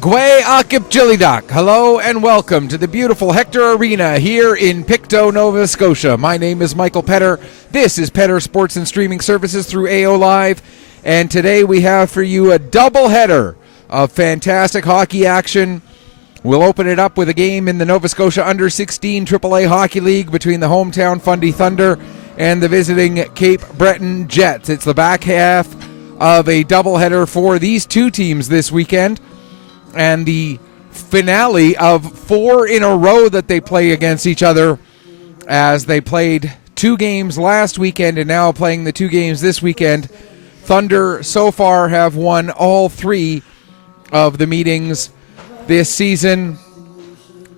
Gwe Akip Hello and welcome to the beautiful Hector Arena here in Pictou, Nova Scotia. My name is Michael Petter. This is Petter Sports and Streaming Services through AO Live. And today we have for you a doubleheader of fantastic hockey action. We'll open it up with a game in the Nova Scotia Under-16 AAA Hockey League between the hometown Fundy Thunder and the visiting Cape Breton Jets. It's the back half of a doubleheader for these two teams this weekend, and the finale of 4 in a row that they play against each other, as they played 2 games last weekend and now playing the 2 games this weekend. Thunder so far have won all 3 of the meetings this season,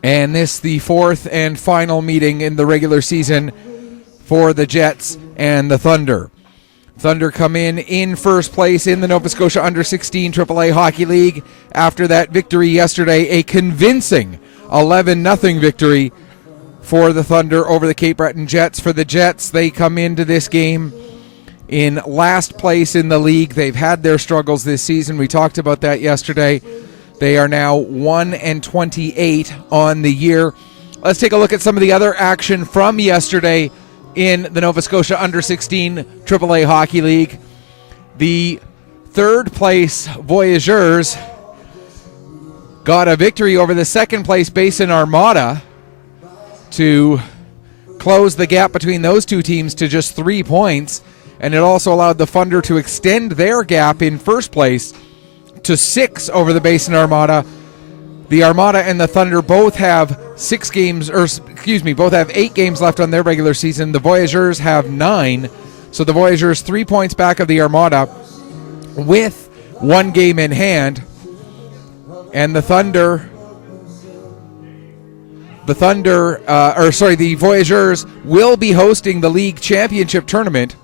and this the 4th and final meeting in the regular season for the Jets and the Thunder. Thunder come in first place in the Nova Scotia Under-16 AAA Hockey League after that victory yesterday, a convincing 11-0 victory for the Thunder over the Cape Breton Jets. For the Jets, they come into this game in last place in the league. They've had their struggles this season. We talked about that yesterday. They are now 1-28 on the year. Let's take a look at some of the other action from yesterday in the Nova Scotia Under-16 AAA Hockey League. The third place Voyageurs got a victory over the second place Basin Armada to close the gap between those two teams to just 3 points, and it also allowed the Thunder to extend their gap in first place to 6 over the Basin Armada. The Armada and the Thunder both have 8 games left on their regular season. The Voyageurs have 9, so the Voyageurs 3 points back of the Armada with 1 game in hand. And the Voyageurs will be hosting the league championship tournament.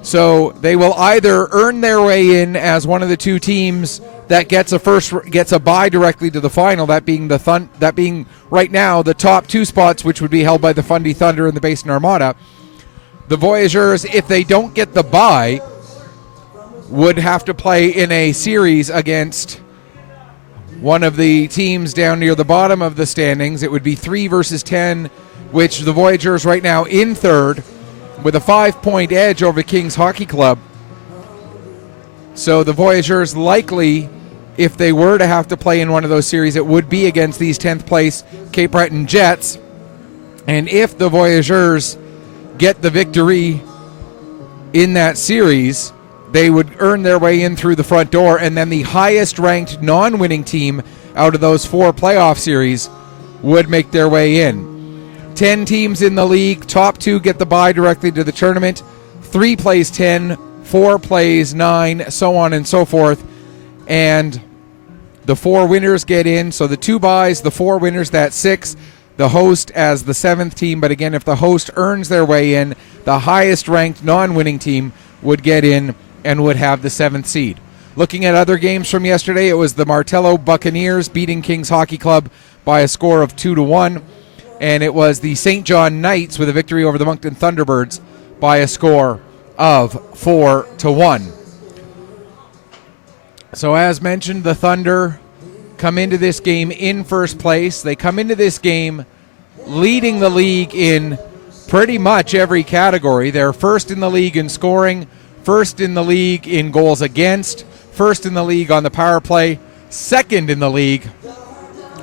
So they will either earn their way in as one of the two teams that gets a bye directly to the final, that being right now the top 2 spots, which would be held by the Fundy Thunder and the Basin Armada. The Voyageurs, if they don't get the bye, would have to play in a series against one of the teams down near the bottom of the standings. It would be 3 versus 10, which the Voyageurs right now in third with a 5-point edge over Kings Hockey Club. So the Voyageurs likely, if they were to have to play in one of those series, it would be against these 10th place Cape Breton Jets. And if the Voyageurs get the victory in that series, they would earn their way in through the front door, and then the highest ranked non-winning team out of those 4 playoff series would make their way in. 10 teams in the league, top 2 get the bye directly to the tournament, 3 plays 10, 4 plays 9, so on and so forth. And the 4 winners get in. So the 2 byes, the 4 winners, that's 6. The host as the 7th team. But again, if the host earns their way in, the highest ranked non-winning team would get in and would have the 7th seed. Looking at other games from yesterday, it was the Martello Buccaneers beating Kings Hockey Club by a score of 2-1. And it was the St. John Knights with a victory over the Moncton Thunderbirds by a score of 4-1. So as mentioned, the Thunder come into this game in first place. They come into this game leading the league in pretty much every category. They're first in the league in scoring, first in the league in goals against, first in the league on the power play, second in the league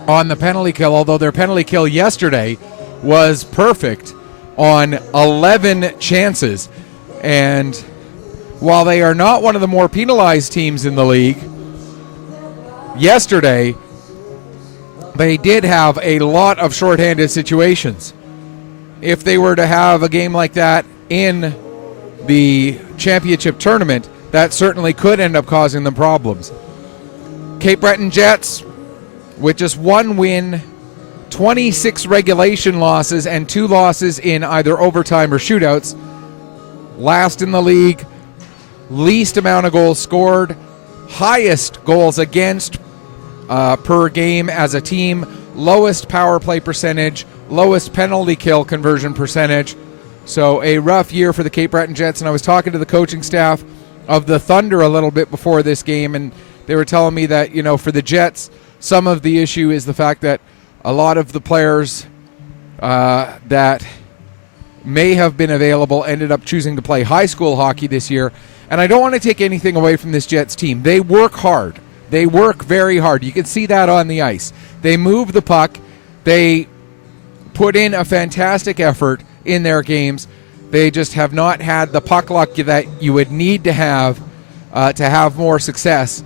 on the penalty kill, although their penalty kill yesterday was perfect on 11 chances. And while they are not one of the more penalized teams in the league, yesterday they did have a lot of shorthanded situations. If they were to have a game like that in the championship tournament, that certainly could end up causing them problems. Cape Breton Jets, with just 1 win, 26 regulation losses, and 2 losses in either overtime or shootouts. Last in the league, least amount of goals scored, highest goals against per game as a team, lowest power play percentage, lowest penalty kill conversion percentage. So a rough year for the Cape Breton Jets. And I was talking to the coaching staff of the Thunder a little bit before this game, and they were telling me that, you know, for the Jets, some of the issue is the fact that a lot of the players that may have been available ended up choosing to play high school hockey this year. And I don't want to take anything away from this Jets team. They work hard. They work very hard. You can see that on the ice. They move the puck. They put in a fantastic effort in their games. They just have not had the puck luck that you would need to have more success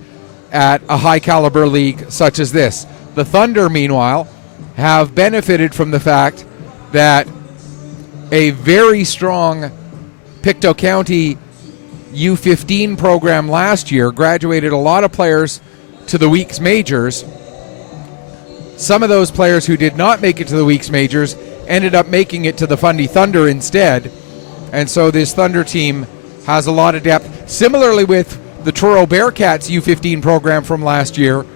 at a high-caliber league such as this. The Thunder, meanwhile, have benefited from the fact that a very strong Pictou County U15 program last year graduated a lot of players to the Weeks Majors. Some of those players who did not make it to the Weeks Majors ended up making it to the Fundy Thunder instead. And so this Thunder team has a lot of depth. Similarly with the Truro Bearcats U15 program from last year,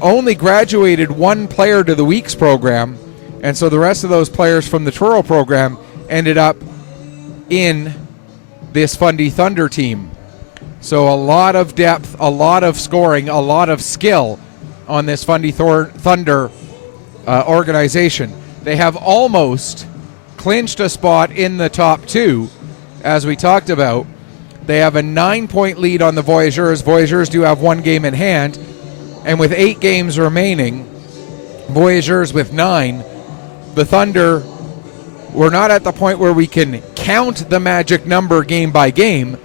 only graduated one player to the Weeks program, and so the rest of those players from the Truro program ended up in this Fundy Thunder team. So a lot of depth, a lot of scoring, a lot of skill on this Fundy Thunder organization. They have almost clinched a spot in the top two, as we talked about. They have a 9-point lead on the Voyageurs. Voyageurs do have one game in hand, and with 8 games remaining, Voyageurs with 9, the Thunder, we're not at the point where we can count the magic number game by game,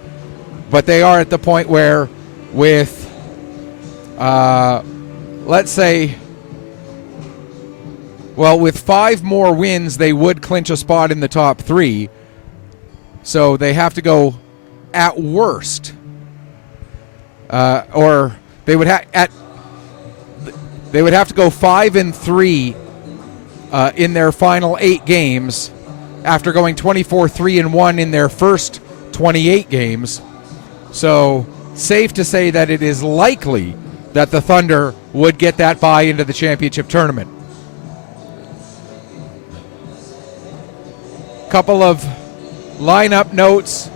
but they are at the point where with, let's say, well, with 5 more wins, they would clinch a spot in the top 3. So they have to go at worst, or they would have to go 5-3 in their final 8 games after going 24-3-1 in their first 28 games. So safe to say that it is likely that the Thunder would get that bye into the championship tournament. Couple of lineup notes,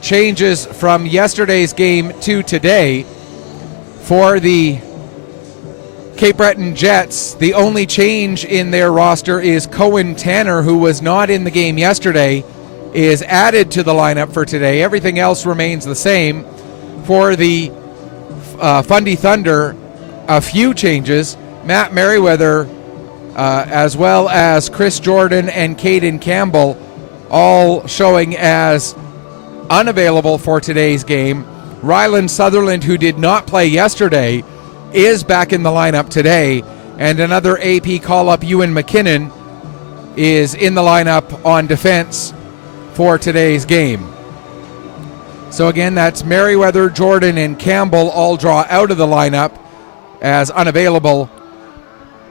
changes from yesterday's game to today. For the Cape Breton Jets, the only change in their roster is Cohen Tanner, who was not in the game yesterday, is added to the lineup for today. Everything else remains the same. For the Fundy Thunder, a few changes. Matt Merriweather, as well as Chris Jordan and Caden Campbell, all showing as unavailable for today's game. Ryland Sutherland, who did not play yesterday, is back in the lineup today. And another AP call-up, Ewan McKinnon, is in the lineup on defense for today's game. So again, that's Merriweather, Jordan, and Campbell all draw out of the lineup as unavailable.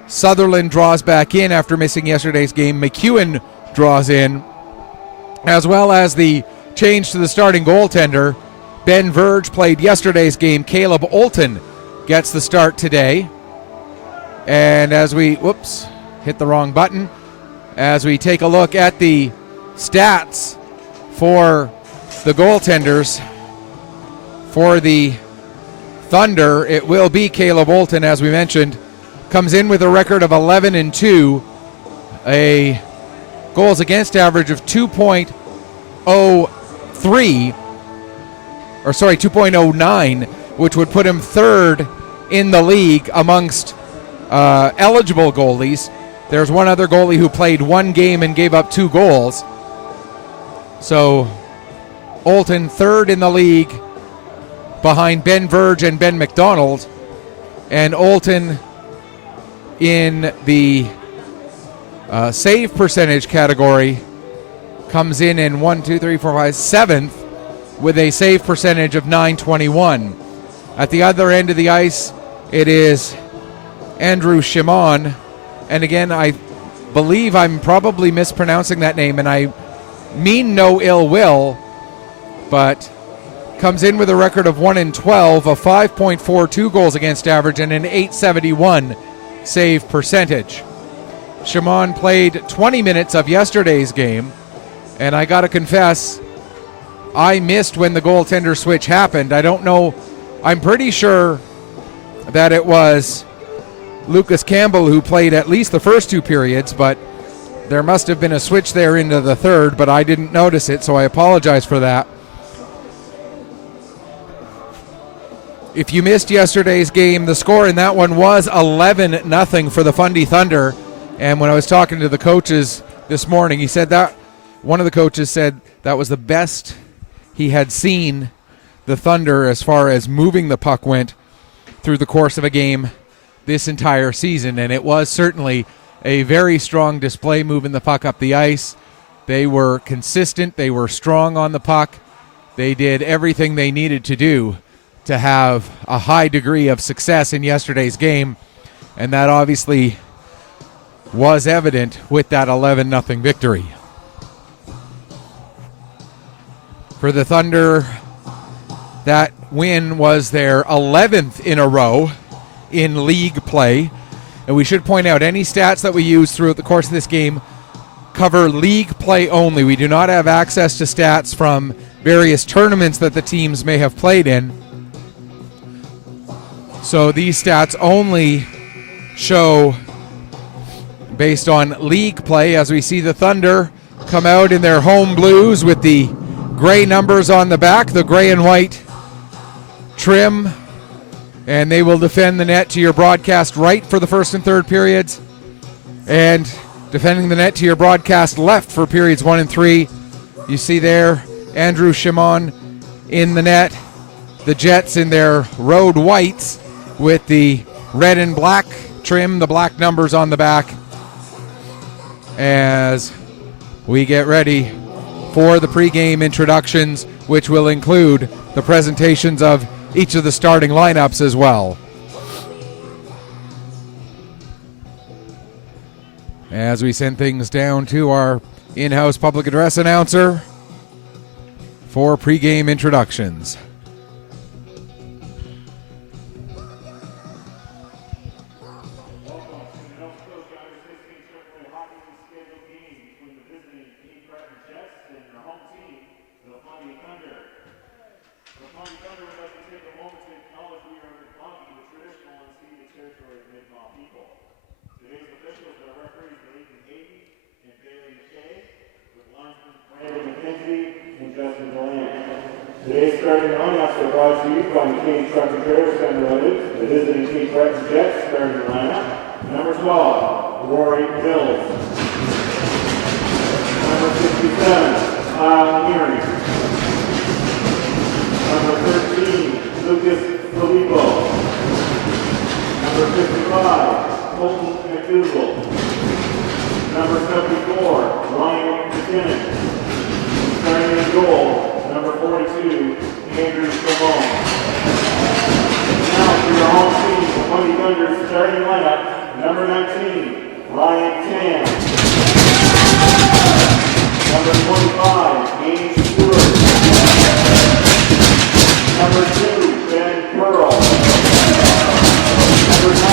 Sutherland draws back in after missing yesterday's game. McEwen draws in, as well as the change to the starting goaltender. Ben Verge played yesterday's game. Caleb Olton gets the start today. And as we, hit the wrong button. As we take a look at the stats for the goaltenders for the Thunder, it will be Caleb Olton, as we mentioned. Comes in with a record of 11-2, a goals against average of 2.09, which would put him third in the league amongst eligible goalies. There's one other goalie who played one game and gave up 2 goals. So Olton third in the league behind Ben Verge and Ben McDonald. And Olton in the save percentage category comes in 7th with a save percentage of .921. At the other end of the ice, it is Andrew Shimon. And again, I believe I'm probably mispronouncing that name, and I mean no ill will, but comes in with a record of 1-12, a 5.42 goals against average, and an .871 save percentage. Shimon played 20 minutes of yesterday's game, and I got to confess, I missed when the goaltender switch happened. I don't know. I'm pretty sure that it was Lucas Campbell who played at least the first 2 periods, but there must have been a switch there into the third, but I didn't notice it, so I apologize for that. If you missed yesterday's game, the score in that one was 11-0 for the Fundy Thunder. And when I was talking to the coaches this morning, he said that one of the coaches said that was the best he had seen the Thunder as far as moving the puck went through the course of a game this entire season. And it was certainly a very strong display moving the puck up the ice. They were consistent. They were strong on the puck. They did everything they needed to do to have a high degree of success in yesterday's game, and that obviously was evident with that 11-0 victory. For the Thunder, that win was their 11th in a row in league play, and we should point out any stats that we use throughout the course of this game cover league play only. We do not have access to stats from various tournaments that the teams may have played in. So these stats only show based on league play, as we see the Thunder come out in their home blues with the gray numbers on the back, the gray and white trim, and they will defend the net to your broadcast right for the first and third periods, and defending the net to your broadcast left for periods 1 and 3. You see there Andrew Shimon in the net, the Jets in their road whites with the red and black trim, the black numbers on the back, as we get ready for the pregame introductions, which will include the presentations of each of the starting lineups as well. As we send things down to our in-house public address announcer for pregame introductions. Today's starting lineups are brought to you by McCain Truck and Trailer Center Limited, the visiting Cape Breton Jets starting lineup. Number 12, Rory Mills. Number 67, Kyle Neary. Number 13, Lucas Filippo. Number 55, Colton McDougall. Number 74, Ryan McKinnon. Starting in goal, number 42, Andrew Simone. Now for your home team, the Fundy Thunder's starting lineup, number 19, Ryan Tan. Number 25, James Stewart. Number 2, Ben Pearl. Number 9,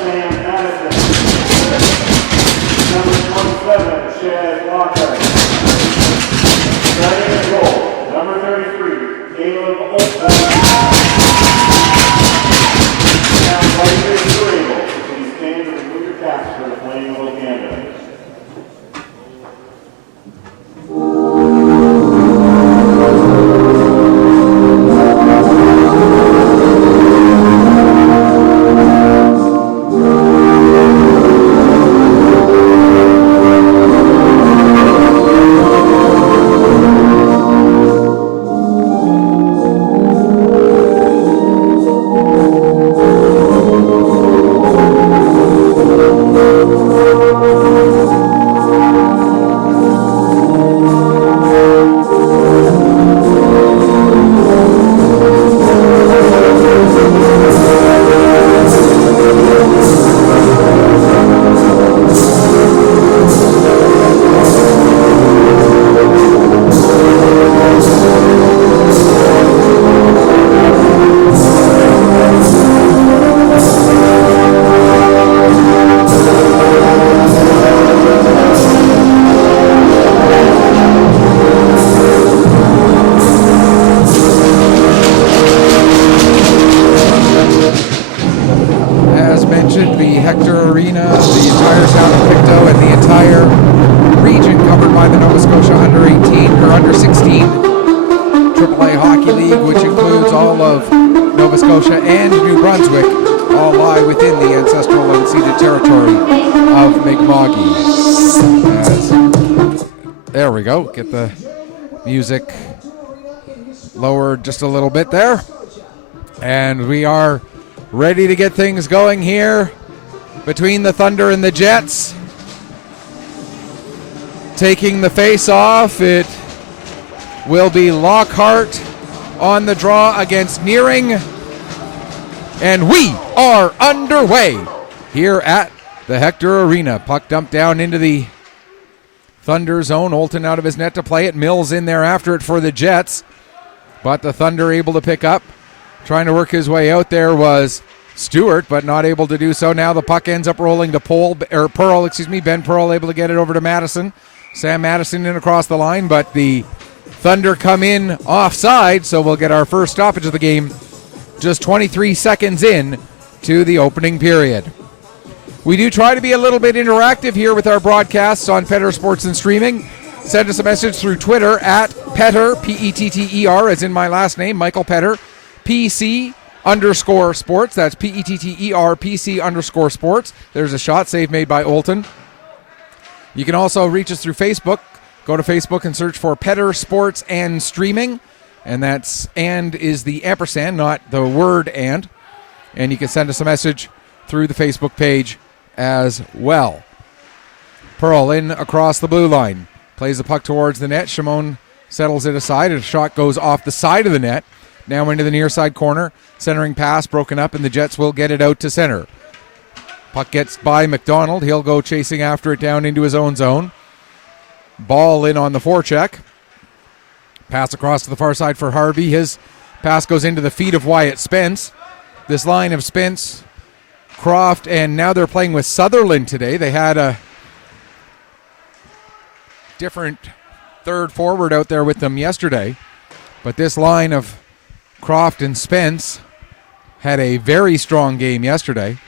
Sam Madison. Number 27, Chad Lockhart. Starting in goal, number 33, Caleb Olsen. Now, right here in Grable, please stand and remove your caps for the playing of Canada. Hector Arena, the entire town of Pictou, and the entire region covered by the Nova Scotia under 18 or under 16 AAA Hockey League, which includes all of Nova Scotia and New Brunswick, all lie within the ancestral unceded territory of Mi'kma'ki. There we go. Get the music lowered just a little bit there. And we are ready to get things going here between the Thunder and the Jets. Taking the face off, it will be Lockhart on the draw against Nearing. And we are underway here at the Hector Arena. Puck dumped down into the Thunder zone. Olton out of his net to play it. Mills in there after it for the Jets. But the Thunder able to pick up. Trying to work his way out there was Stewart, but not able to do so. Now the puck ends up rolling to Pearl. Ben Pearl able to get it over to Madison. Sam Madison in across the line, but the Thunder come in offside, so we'll get our first stoppage of the game just 23 seconds in to the opening period. We do try to be a little bit interactive here with our broadcasts on Petter Sports and Streaming. Send us a message through Twitter at Petter, P-E-T-T-E-R, as in my last name, Michael Petter, PC_sports. That's P-E-T-T-E-R, PC_sports. There's a shot save made by Olton. You can also reach us through Facebook. Go to Facebook and search for Petter Sports and Streaming. And that's and is the ampersand, not the word and. And you can send us a message through the Facebook page as well. Pearl in across the blue line. Plays the puck towards the net. Shimon settles it aside. A shot goes off the side of the net. Now into the near side corner. Centering pass broken up, and the Jets will get it out to center. Puck gets by McDonald. He'll go chasing after it down into his own zone. Ball in on the forecheck. Pass across to the far side for Harvey. His pass goes into the feet of Wyatt Spence. This line of Spence, Croft, and now they're playing with Sutherland today. They had a different third forward out there with them yesterday. But this line of Croft and Spence had a very strong game yesterday.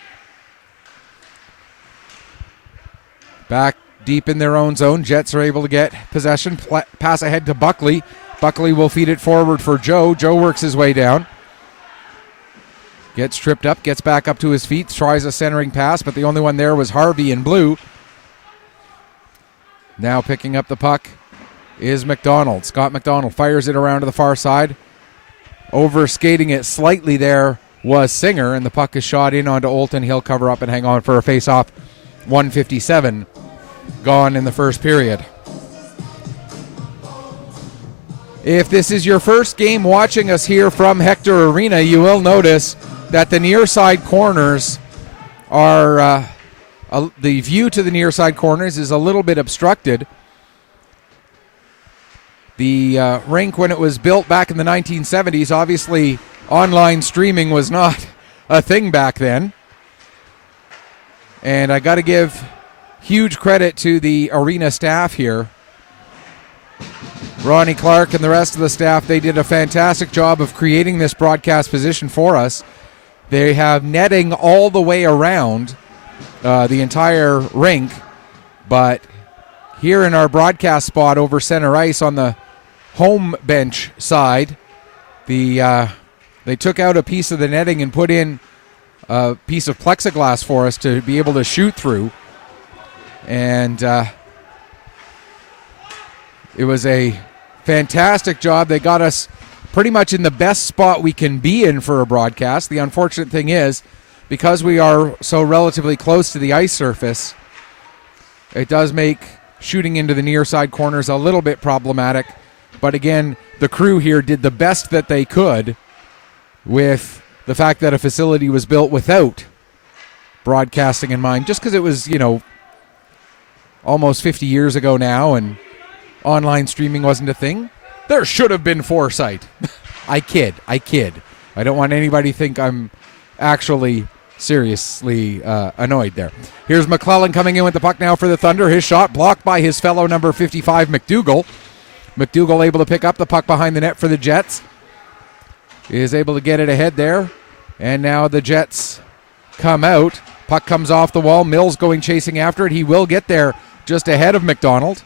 Back deep in their own zone. Jets are able to get possession. Pass ahead to Buckley. Buckley will feed it forward for Joe. Joe works his way down. Gets tripped up, gets back up to his feet, tries a centering pass, but the only one there was Harvey in blue. Now picking up the puck is McDonald. Scott McDonald fires it around to the far side. Over skating it slightly there was Singer, and the puck is shot in onto Olton. He'll cover up and hang on for a face-off. 1:57 gone in the first period. If this is your first game watching us here from Hector Arena, you will notice that the near side corners are, the view to the near side corners is a little bit obstructed. The rink, when it was built back in the 1970s, obviously online streaming was not a thing back then. And I got to give huge credit to the arena staff here. Ronnie Clark and the rest of the staff, they did a fantastic job of creating this broadcast position for us. They have netting all the way around the entire rink, but here in our broadcast spot over center ice on the home bench side, they took out a piece of the netting and put in a piece of plexiglass for us to be able to shoot through. And it was a fantastic job. They got us pretty much in the best spot we can be in for a broadcast. The unfortunate thing is, because we are so relatively close to the ice surface, it does make shooting into the near side corners a little bit problematic. But again, the crew here did the best that they could with the fact that a facility was built without broadcasting in mind, just because it was, almost 50 years ago now, and online streaming wasn't a thing. There should have been foresight. I kid. I don't want anybody to think I'm actually seriously annoyed there. Here's McClellan coming in with the puck now for the Thunder. His shot blocked by his fellow number 55, McDougall. McDougall able to pick up the puck behind the net for the Jets. Is able to get it ahead there. And now the Jets come out. Puck comes off the wall. Mills going chasing after it. He will get there just ahead of McDonald.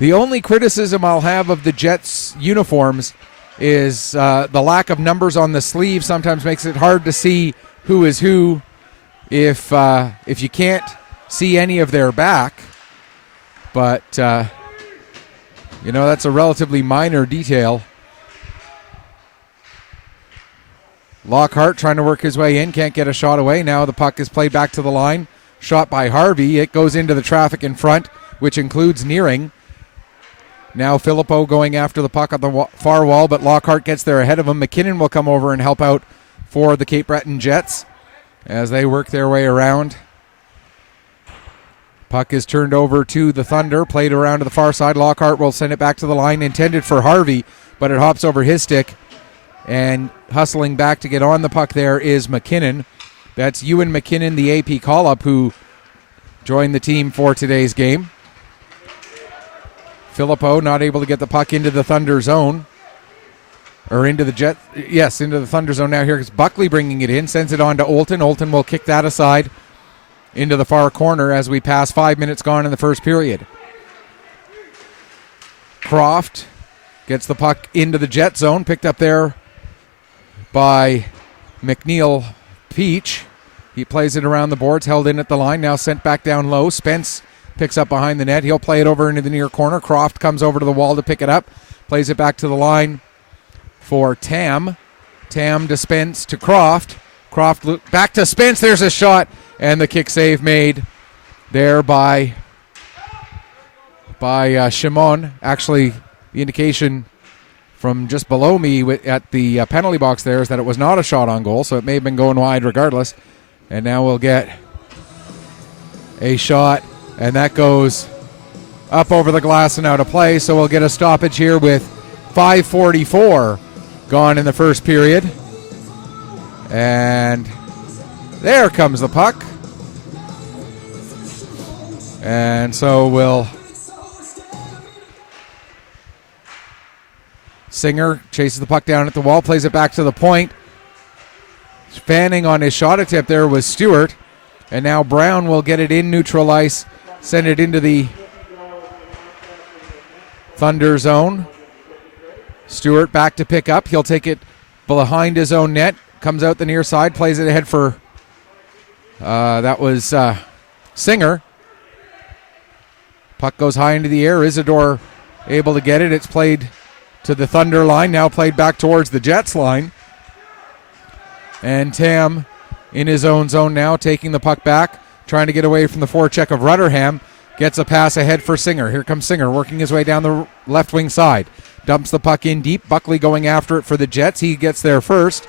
The only criticism I'll have of the Jets' uniforms is the lack of numbers on the sleeve sometimes makes it hard to see who is who if you can't see any of their back. But, that's a relatively minor detail. Lockhart trying to work his way in, can't get a shot away. Now the puck is played back to the line. Shot by Harvey. It goes into the traffic in front, which includes Nearing. Now Filippo going after the puck on the far wall, but Lockhart gets there ahead of him. McKinnon will come over and help out for the Cape Breton Jets as they work their way around. Puck is turned over to the Thunder, played around to the far side. Lockhart will send it back to the line, intended for Harvey, but it hops over his stick. And hustling back to get on the puck there is McKinnon. That's Ewan McKinnon, the AP call-up, who joined the team for today's game. Filippo not able to get the puck into the Thunder zone. Or into the into the Thunder zone. Now here's Buckley bringing it in, sends it on to Olton. Olton will kick that aside into the far corner as we pass 5 minutes gone in the first period. Croft gets the puck into the Jet zone, picked up there by McNeil Peach. He plays it around the boards, held in at the line, now sent back down low. Spence picks up behind the net. He'll play it over into the near corner. Croft comes over to the wall to pick it up, plays it back to the line for Tam. Tam to Spence to Croft. Croft back to Spence. There's a shot, and the kick save made there by Shimon. Actually, the indication from just below me at the penalty box there is that it was not a shot on goal, so it may have been going wide regardless. And now we'll get a shot, and that goes up over the glass and out of play, so we'll get a stoppage here with 5:44 gone in the first period. And there comes the puck. And so we'll... Singer chases the puck down at the wall, plays it back to the point. Fanning on his shot attempt there was Stewart. And now Brown will get it in neutral ice, send it into the Thunder zone. Stewart back to pick up. He'll take it behind his own net. Comes out the near side, plays it ahead for... that was Singer. Puck goes high into the air. Isidore able to get it. It's played to the Thunder line, now played back towards the Jets line. And Tam in his own zone now, taking the puck back, trying to get away from the forecheck of Rutherham. Gets a pass ahead for Singer. Here comes Singer, working his way down the left wing side. Dumps the puck in deep. Buckley going after it for the Jets. He gets there first.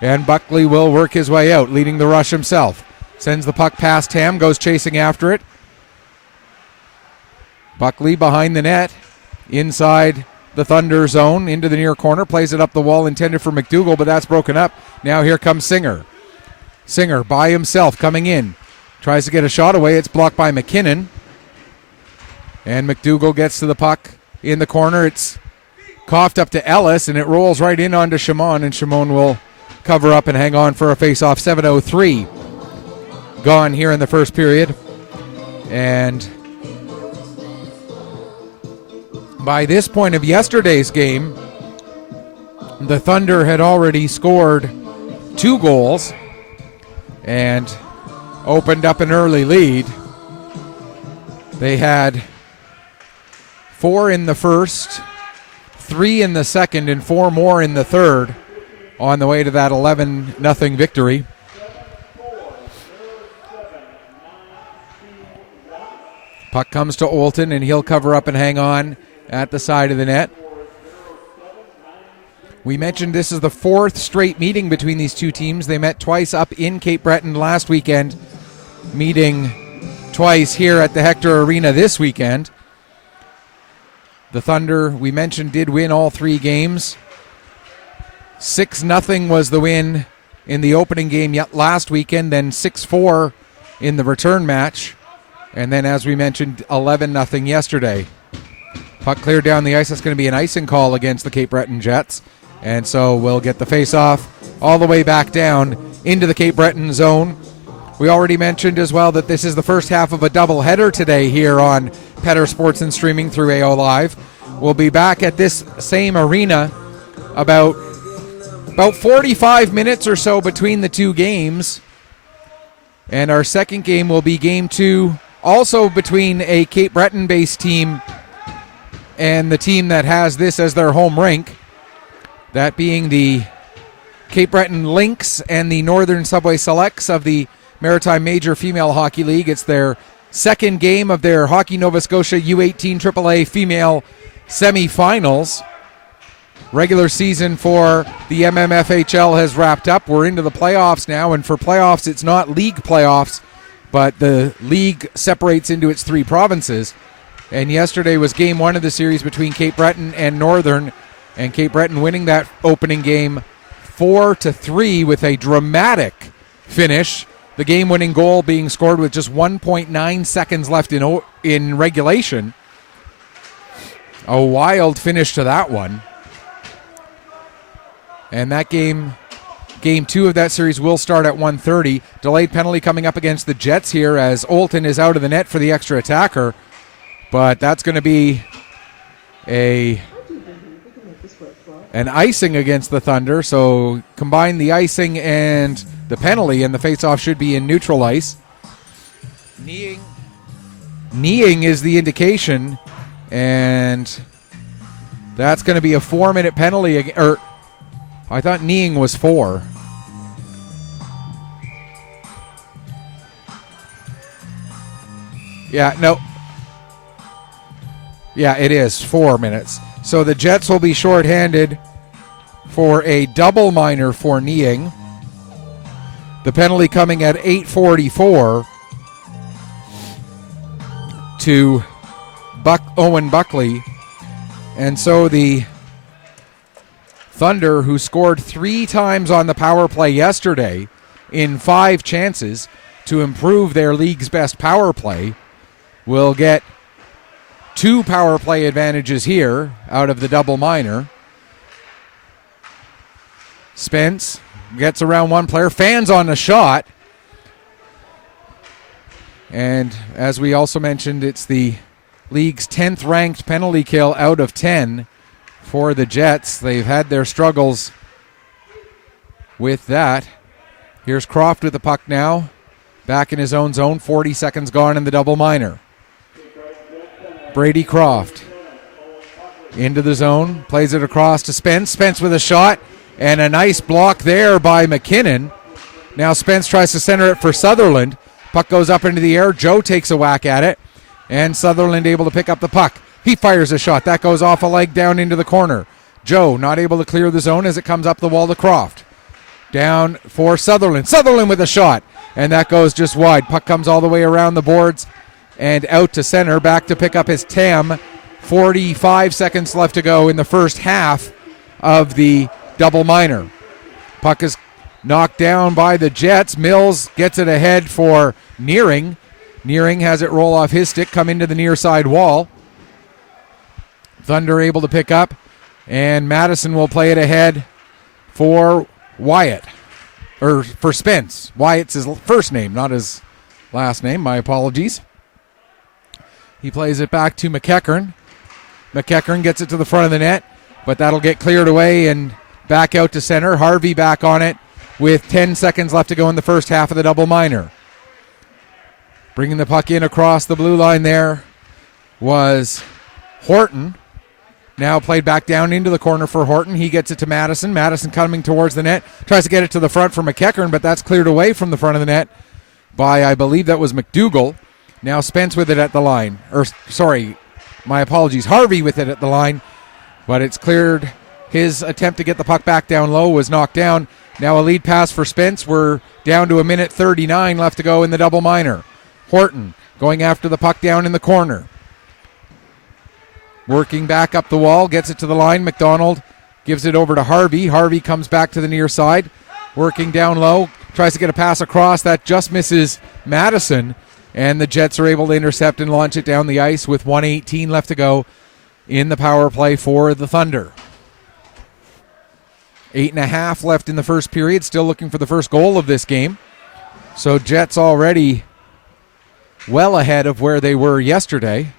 And Buckley will work his way out, leading the rush himself. Sends the puck past Tam, goes chasing after it. Buckley behind the net, inside the Thunder zone, into the near corner, plays it up the wall, intended for McDougall, but that's broken up. Now here comes Singer. Singer by himself coming in. Tries to get a shot away. It's blocked by McKinnon. And McDougall gets to the puck in the corner. It's coughed up to Ellis, and it rolls right in onto Shimon, and Shimon will cover up and hang on for a face-off. 7:03 gone here in the first period. And by this point of yesterday's game, the Thunder had already scored 2 goals and opened up an early lead. They had 4 in the first, 3 in the second, and 4 more in the third on the way to that 11-0 victory. Puck comes to Olton, and he'll cover up and hang on at the side of the net. We mentioned this is the 4th straight meeting between these two teams. They met twice up in Cape Breton last weekend, meeting twice here at the Hector Arena this weekend. The Thunder, we mentioned, did win all 3 games. 6-0 was the win in the opening game last weekend, then 6-4 in the return match, and then, as we mentioned, 11-0 yesterday. Puck cleared down the ice. That's going to be an icing call against the Cape Breton Jets. And so we'll get the face-off all the way back down into the Cape Breton zone. We already mentioned as well that this is the first half of a doubleheader today here on Petter Sports and Streaming through AO Live. We'll be back at this same arena about 45 minutes or so between the two games. And our second game will be game 2, also between a Cape Breton-based team and the team that has this as their home rink, that being the Cape Breton Lynx and the Northern Subway Selects of the Maritime Major Female Hockey League. It's their second game of their Hockey Nova Scotia U18 AAA female semifinals. Regular season for the MMFHL has wrapped up. We're into the playoffs now, and for playoffs, it's not league playoffs, but the league separates into its 3 provinces. And yesterday was game 1 of the series between Cape Breton and Northern, and Cape Breton winning that opening game 4-3 with a dramatic finish. The game-winning goal being scored with just 1.9 seconds left in regulation. A wild finish to that one. And that game 2 of that series will start at 1:30. Delayed penalty coming up against the Jets here as Olton is out of the net for the extra attacker. But that's going to be an icing against the Thunder. So combine the icing and the penalty, and the face-off should be in neutral ice. Kneeing is the indication, and that's going to be a 4-minute penalty. I thought kneeing was 4. Yeah, no. Yeah, it is 4 minutes. So the Jets will be shorthanded for a double minor for kneeing. The penalty coming at 8:44 to Owen Buckley. And so the Thunder, who scored 3 times on the power play yesterday in 5 chances to improve their league's best power play, will get 2 power play advantages here out of the double minor. Spence gets around one player, fans on a shot. And as we also mentioned, it's the league's 10th ranked penalty kill out of 10 for the Jets. They've had their struggles with that. Here's Croft with the puck now. Back in his own zone. 40 seconds gone in the double minor. Brady Croft into the zone. Plays it across to Spence. Spence with a shot. And a nice block there by McKinnon. Now Spence tries to center it for Sutherland. Puck goes up into the air. Joe takes a whack at it. And Sutherland able to pick up the puck. He fires a shot. That goes off a leg down into the corner. Joe not able to clear the zone as it comes up the wall to Croft. Down for Sutherland. Sutherland with a shot. And that goes just wide. Puck comes all the way around the boards and out to center. Back to pick up his TAM. 45 seconds left to go in the first half of the double minor. Puck is knocked down by the Jets. Mills gets it ahead for Nearing. Nearing has it roll off his stick, come into the near side wall. Thunder able to pick up, and Madison will play it ahead for Wyatt, or for Spence. Wyatt's his first name, not his last name. My apologies. He plays it back to McEachern. McEachern gets it to the front of the net, but that'll get cleared away and back out to center. Harvey back on it with 10 seconds left to go in the first half of the double minor. Bringing the puck in across the blue line there was Horton. Now played back down into the corner for Horton. He gets it to Madison. Madison coming towards the net. Tries to get it to the front for McEachern, but that's cleared away from the front of the net by, I believe that was McDougall. Now Spence with it at the line. My apologies. Harvey with it at the line, but it's cleared. His attempt to get the puck back down low was knocked down. Now a lead pass for Spence. We're down to 1:39 left to go in the double minor. Horton going after the puck down in the corner. Working back up the wall, gets it to the line. McDonald gives it over to Harvey. Harvey comes back to the near side. Working down low, tries to get a pass across. That just misses Madison. And the Jets are able to intercept and launch it down the ice with 1:18 left to go in the power play for the Thunder. 8.5 left in the first period, still looking for the first goal of this game. So Jets already well ahead of where they were yesterday.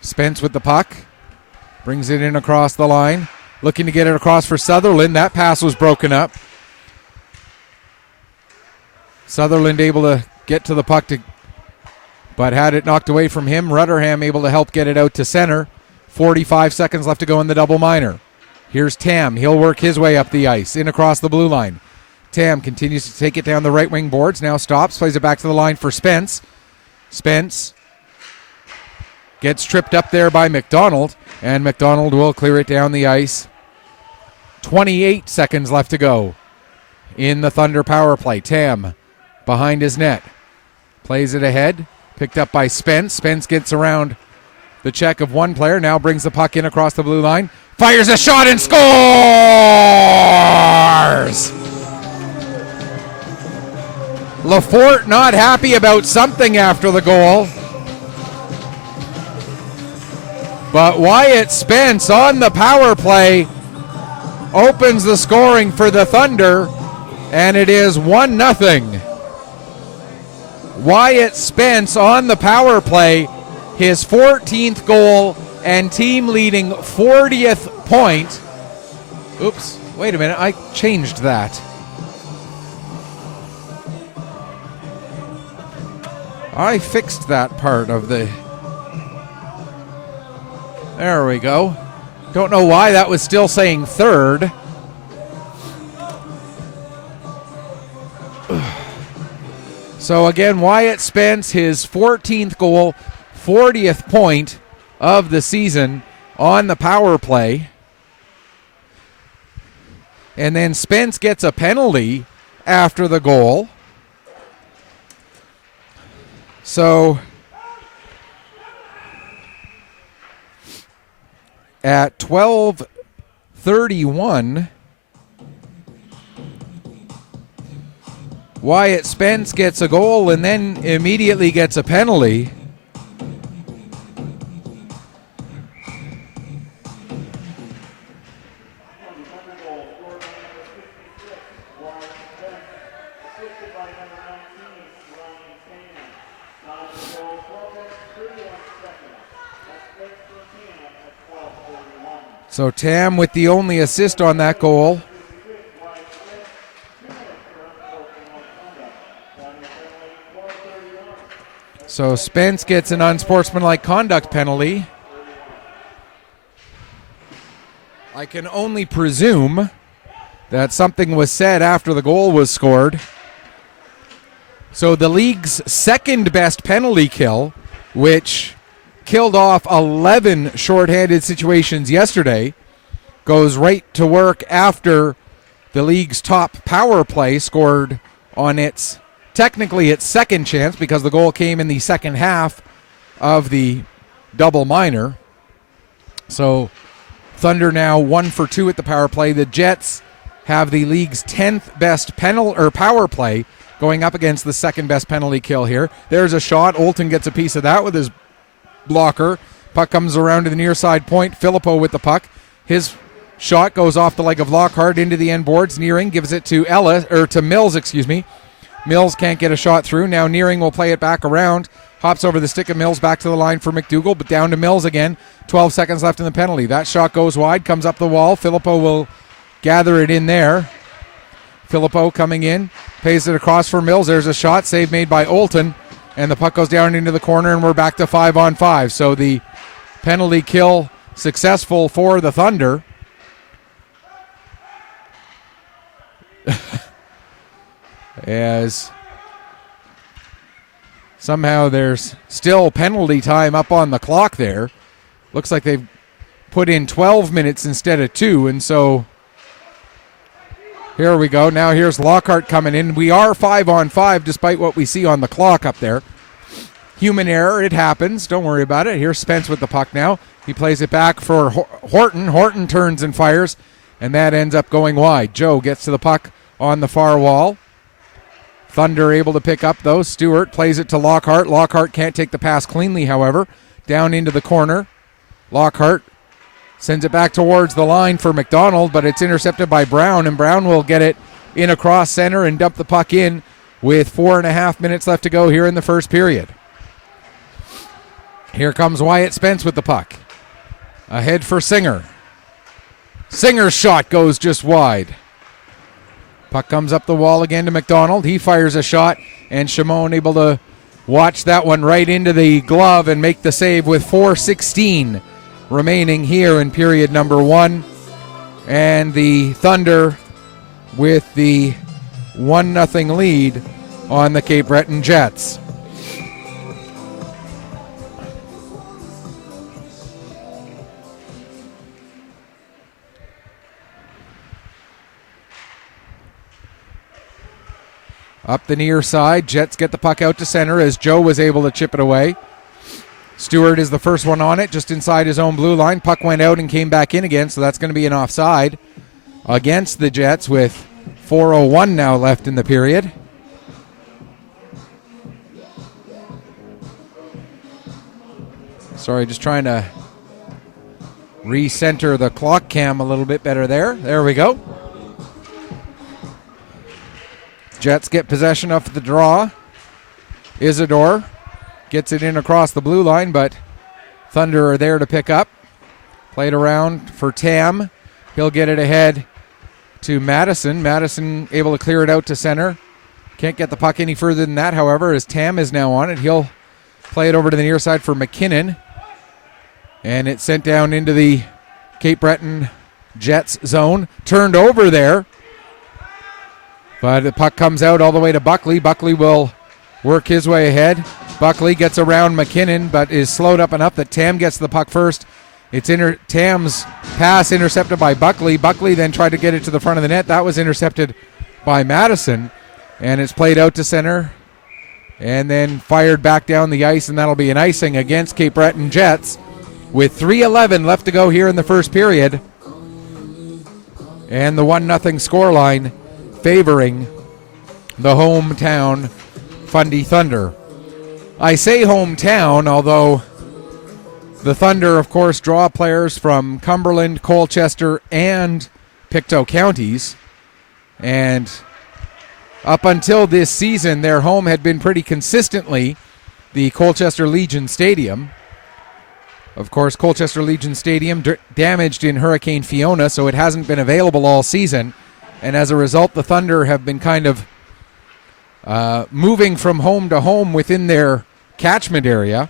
Spence with the puck. Brings it in across the line. Looking to get it across for Sutherland. That pass was broken up. Sutherland able to get to the puck, but had it knocked away from him. Rutherham able to help get it out to center. 45 seconds left to go in the double minor. Here's Tam. He'll work his way up the ice, in across the blue line. Tam continues to take it down the right wing boards. Now stops, plays it back to the line for Spence. Spence gets tripped up there by McDonald, and McDonald will clear it down the ice. 28 seconds left to go in the Thunder power play. Tam behind his net. Plays it ahead. Picked up by Spence. Spence gets around the check of one player. Now brings the puck in across the blue line. Fires a shot and scores! Lafort not happy about something after the goal. But Wyatt Spence on the power play opens the scoring for the Thunder, and it is 1-0. Wyatt Spence on the power play, his 14th goal and team-leading 40th point. Oops, wait a minute, I changed that. I fixed that part of the... There we go. Don't know why that was still saying third. So again, Wyatt Spence, his 14th goal, 40th point of the season on the power play. And then Spence gets a penalty after the goal. So at 12:31, Wyatt Spence gets a goal and then immediately gets a penalty. So Tam with the only assist on that goal. So Spence gets an unsportsmanlike conduct penalty. I can only presume that something was said after the goal was scored. So the league's second best penalty kill, which killed off 11 shorthanded situations yesterday, goes right to work after the league's top power play scored on its second chance, because the goal came in the second half of the double minor. So Thunder now 1 for 2 at the power play. The Jets have the league's 10th best power play, going up against the second best penalty kill here. There's a shot. Olton gets a piece of that with his blocker. Puck comes around to the near side point. Filippo with the puck. His shot goes off the leg of Lockhart into the end boards. Nearing gives it to Mills, Mills can't get a shot through. Now Nearing will play it back around. Hops over the stick of Mills back to the line for McDougall, but down to Mills again. 12 seconds left in the penalty. That shot goes wide, comes up the wall. Filippo will gather it in there. Filippo coming in, pays it across for Mills. There's a shot, save made by Olton. And the puck goes down into the corner, and we're back to 5-on-5. So the penalty kill successful for the Thunder. As somehow there's still penalty time up on the clock there. Looks like they've put in 12 minutes instead of 2, and so here we go. Now here's Lockhart coming in. We are 5-on-5 despite what we see on the clock up there. Human error, it happens. Don't worry about it. Here's Spence with the puck now. He plays it back for Horton. Horton turns and fires, and that ends up going wide. Joe gets to the puck on the far wall. Thunder able to pick up, though. Stewart plays it to Lockhart. Lockhart can't take the pass cleanly, however. Down into the corner. Lockhart Sends it back towards the line for McDonald, but it's intercepted by Brown, and Brown will get it in across center and dump the puck in with 4.5 minutes left to go here in the first period. Here comes Wyatt Spence with the puck. Ahead for Singer. Singer's shot goes just wide. Puck comes up the wall again to McDonald. He fires a shot, and Shimon able to watch that one right into the glove and make the save with 4:16 remaining here in period number 1. And the Thunder with the 1-0 lead on the Cape Breton Jets. Up the near side, Jets get the puck out to center as Joe was able to chip it away. Stewart is the first one on it, just inside his own blue line. Puck went out and came back in again, so that's going to be an offside against the Jets with 4:01 now left in the period. Sorry, just trying to recenter the clock cam a little bit better there. There we go. Jets get possession of the draw. Isidore gets it in across the blue line, but Thunder are there to pick up. Played around for Tam. He'll get it ahead to Madison. Madison able to clear it out to center. Can't get the puck any further than that, however, as Tam is now on it. He'll play it over to the near side for McKinnon. And it's sent down into the Cape Breton Jets zone. Turned over there. But the puck comes out all the way to Buckley. Buckley will work his way ahead. Buckley gets around McKinnon, but is slowed up enough that Tam gets the puck first. It's Tam's pass intercepted by Buckley. Buckley then tried to get it to the front of the net. That was intercepted by Madison. And it's played out to center. And then fired back down the ice, and that'll be an icing against Cape Breton Jets with 3:11 left to go here in the first period. And the 1-0 scoreline favoring the hometown Fundy Thunder. I say hometown, although the Thunder, of course, draw players from Cumberland, Colchester, and Pictou counties. And up until this season, their home had been pretty consistently the Colchester Legion Stadium. Of course, Colchester Legion Stadium damaged in Hurricane Fiona, so it hasn't been available all season. And as a result, the Thunder have been kind of moving from home to home within their catchment area,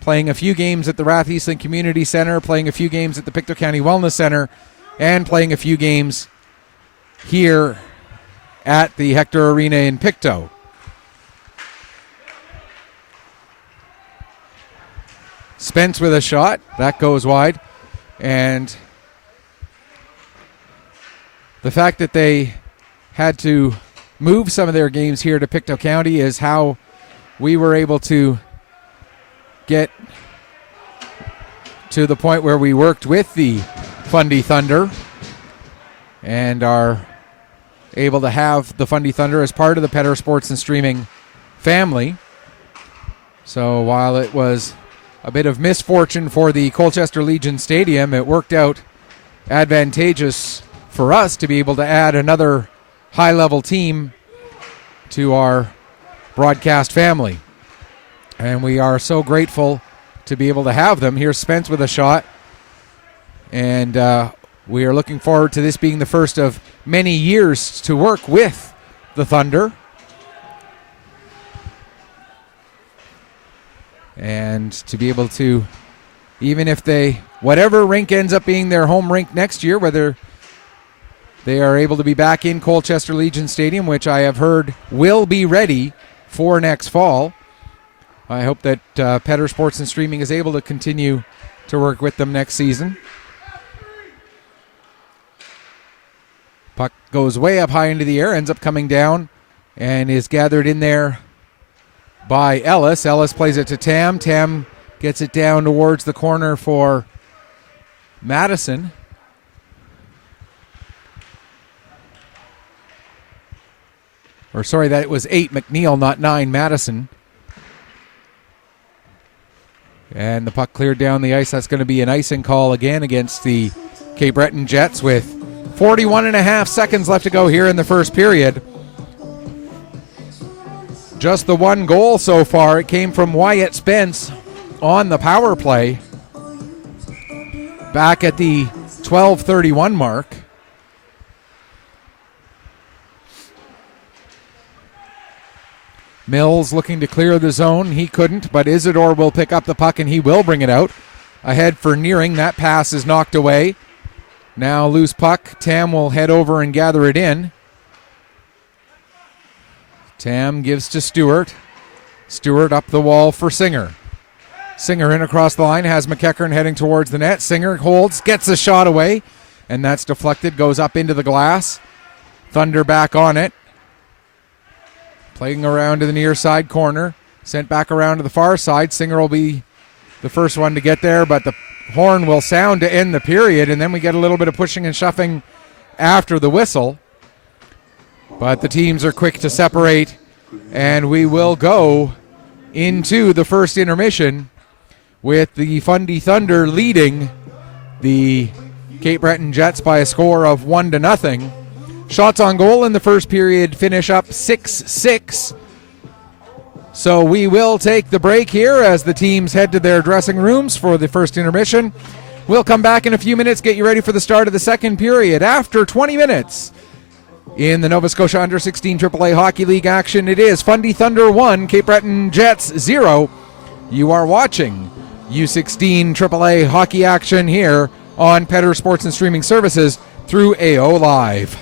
playing a few games at the Rath Eastland Community Center, playing a few games at the Pictou County Wellness Center, and playing a few games here at the Hector Arena in Pictou. Spence with a shot. That goes wide. And the fact that they had to move some of their games here to Pictou County is how we were able to get to the point where we worked with the Fundy Thunder and are able to have the Fundy Thunder as part of the Petter Sports and Streaming family. So while it was a bit of misfortune for the Colchester Legion Stadium, it worked out advantageous for us to be able to add another high-level team to our broadcast family. And we are so grateful to be able to have them. Here's Spence with a shot. And we are looking forward to this being the first of many years to work with the Thunder. And to be able to, even if whatever rink ends up being their home rink next year, whether they are able to be back in Colchester Legion Stadium, which I have heard will be ready for next fall. I hope that Petter Sports and Streaming is able to continue to work with them next season. Puck goes way up high into the air, ends up coming down, and is gathered in there by Ellis. Ellis plays it to Tam. Tam gets it down towards the corner for Madison. Or sorry, that it was 8 McNeil, not 9 Madison. And the puck cleared down the ice. That's going to be an icing call again against the Cape Breton Jets with 41 and a half seconds left to go here in the first period. Just the one goal so far. It came from Wyatt Spence on the power play back at the 12:31 mark. Mills looking to clear the zone. He couldn't, but Isidore will pick up the puck and he will bring it out. Ahead for Nearing. That pass is knocked away. Now loose puck. Tam will head over and gather it in. Tam gives to Stewart. Stewart up the wall for Singer. Singer in across the line, has McEachern heading towards the net. Singer holds, gets a shot away, and that's deflected, goes up into the glass. Thunder back on it. Playing around to the near side corner. Sent back around to the far side. Singer will be the first one to get there, but the horn will sound to end the period, and then we get a little bit of pushing and shoving after the whistle. But the teams are quick to separate, and we will go into the first intermission with the Fundy Thunder leading the Cape Breton Jets by a score of 1-0. Shots on goal in the first period finish up 6-6. So we will take the break here as the teams head to their dressing rooms for the first intermission. We'll come back in a few minutes, get you ready for the start of the second period. After 20 minutes in the Nova Scotia Under-16 AAA Hockey League action, it is Fundy Thunder 1, Cape Breton Jets 0. You are watching U16 AAA hockey action here on Petter Sports and Streaming Services through AO Live.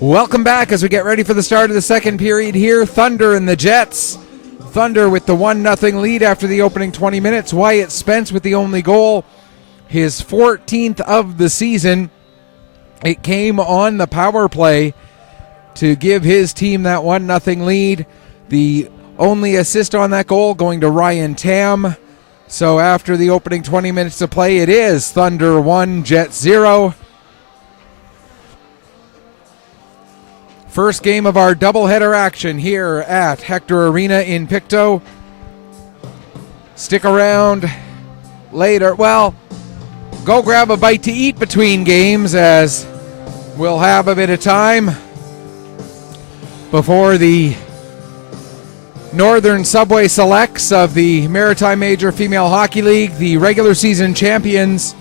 Welcome back as we get ready for the start of the second period here. Thunder and the Jets. Thunder with the 1-0 lead after the opening 20 minutes. Wyatt Spence with the only goal, his 14th of the season. It came on the power play to give his team that 1-0 lead. The only assist on that goal going to Ryan Tam. So after the opening 20 minutes of play, it is Thunder 1, Jets 0. First game of our doubleheader action here at Hector Arena in Pictou. Stick around later. Well, go grab a bite to eat between games, as we'll have a bit of time before the Northern Subway Selects of the Maritime Major Female Hockey League. The regular season champions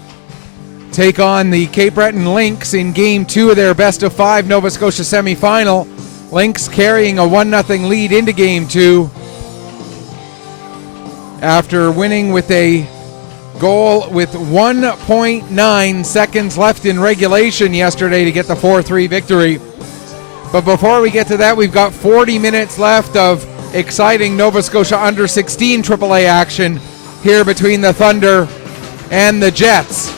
take on the Cape Breton Lynx in Game 2 of their best-of-5 Nova Scotia semifinal. Lynx carrying a 1-0 lead into Game 2 after winning with a goal with 1.9 seconds left in regulation yesterday to get the 4-3 victory. But before we get to that, we've got 40 minutes left of exciting Nova Scotia under-16 AAA action here between the Thunder and the Jets.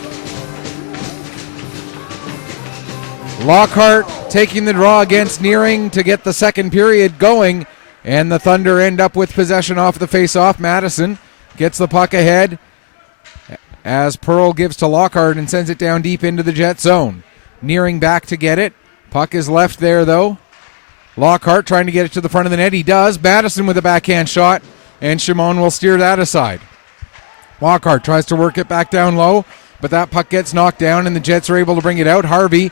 Lockhart taking the draw against Nearing to get the second period going, and the Thunder end up with possession off the face-off. Madison gets the puck ahead as Pearl gives to Lockhart and sends it down deep into the Jet zone. Nearing back to get it. Puck is left there, though. Lockhart trying to get it to the front of the net. He does. Madison with a backhand shot, and Shimon will steer that aside. Lockhart tries to work it back down low, but that puck gets knocked down, and the Jets are able to bring it out. Harvey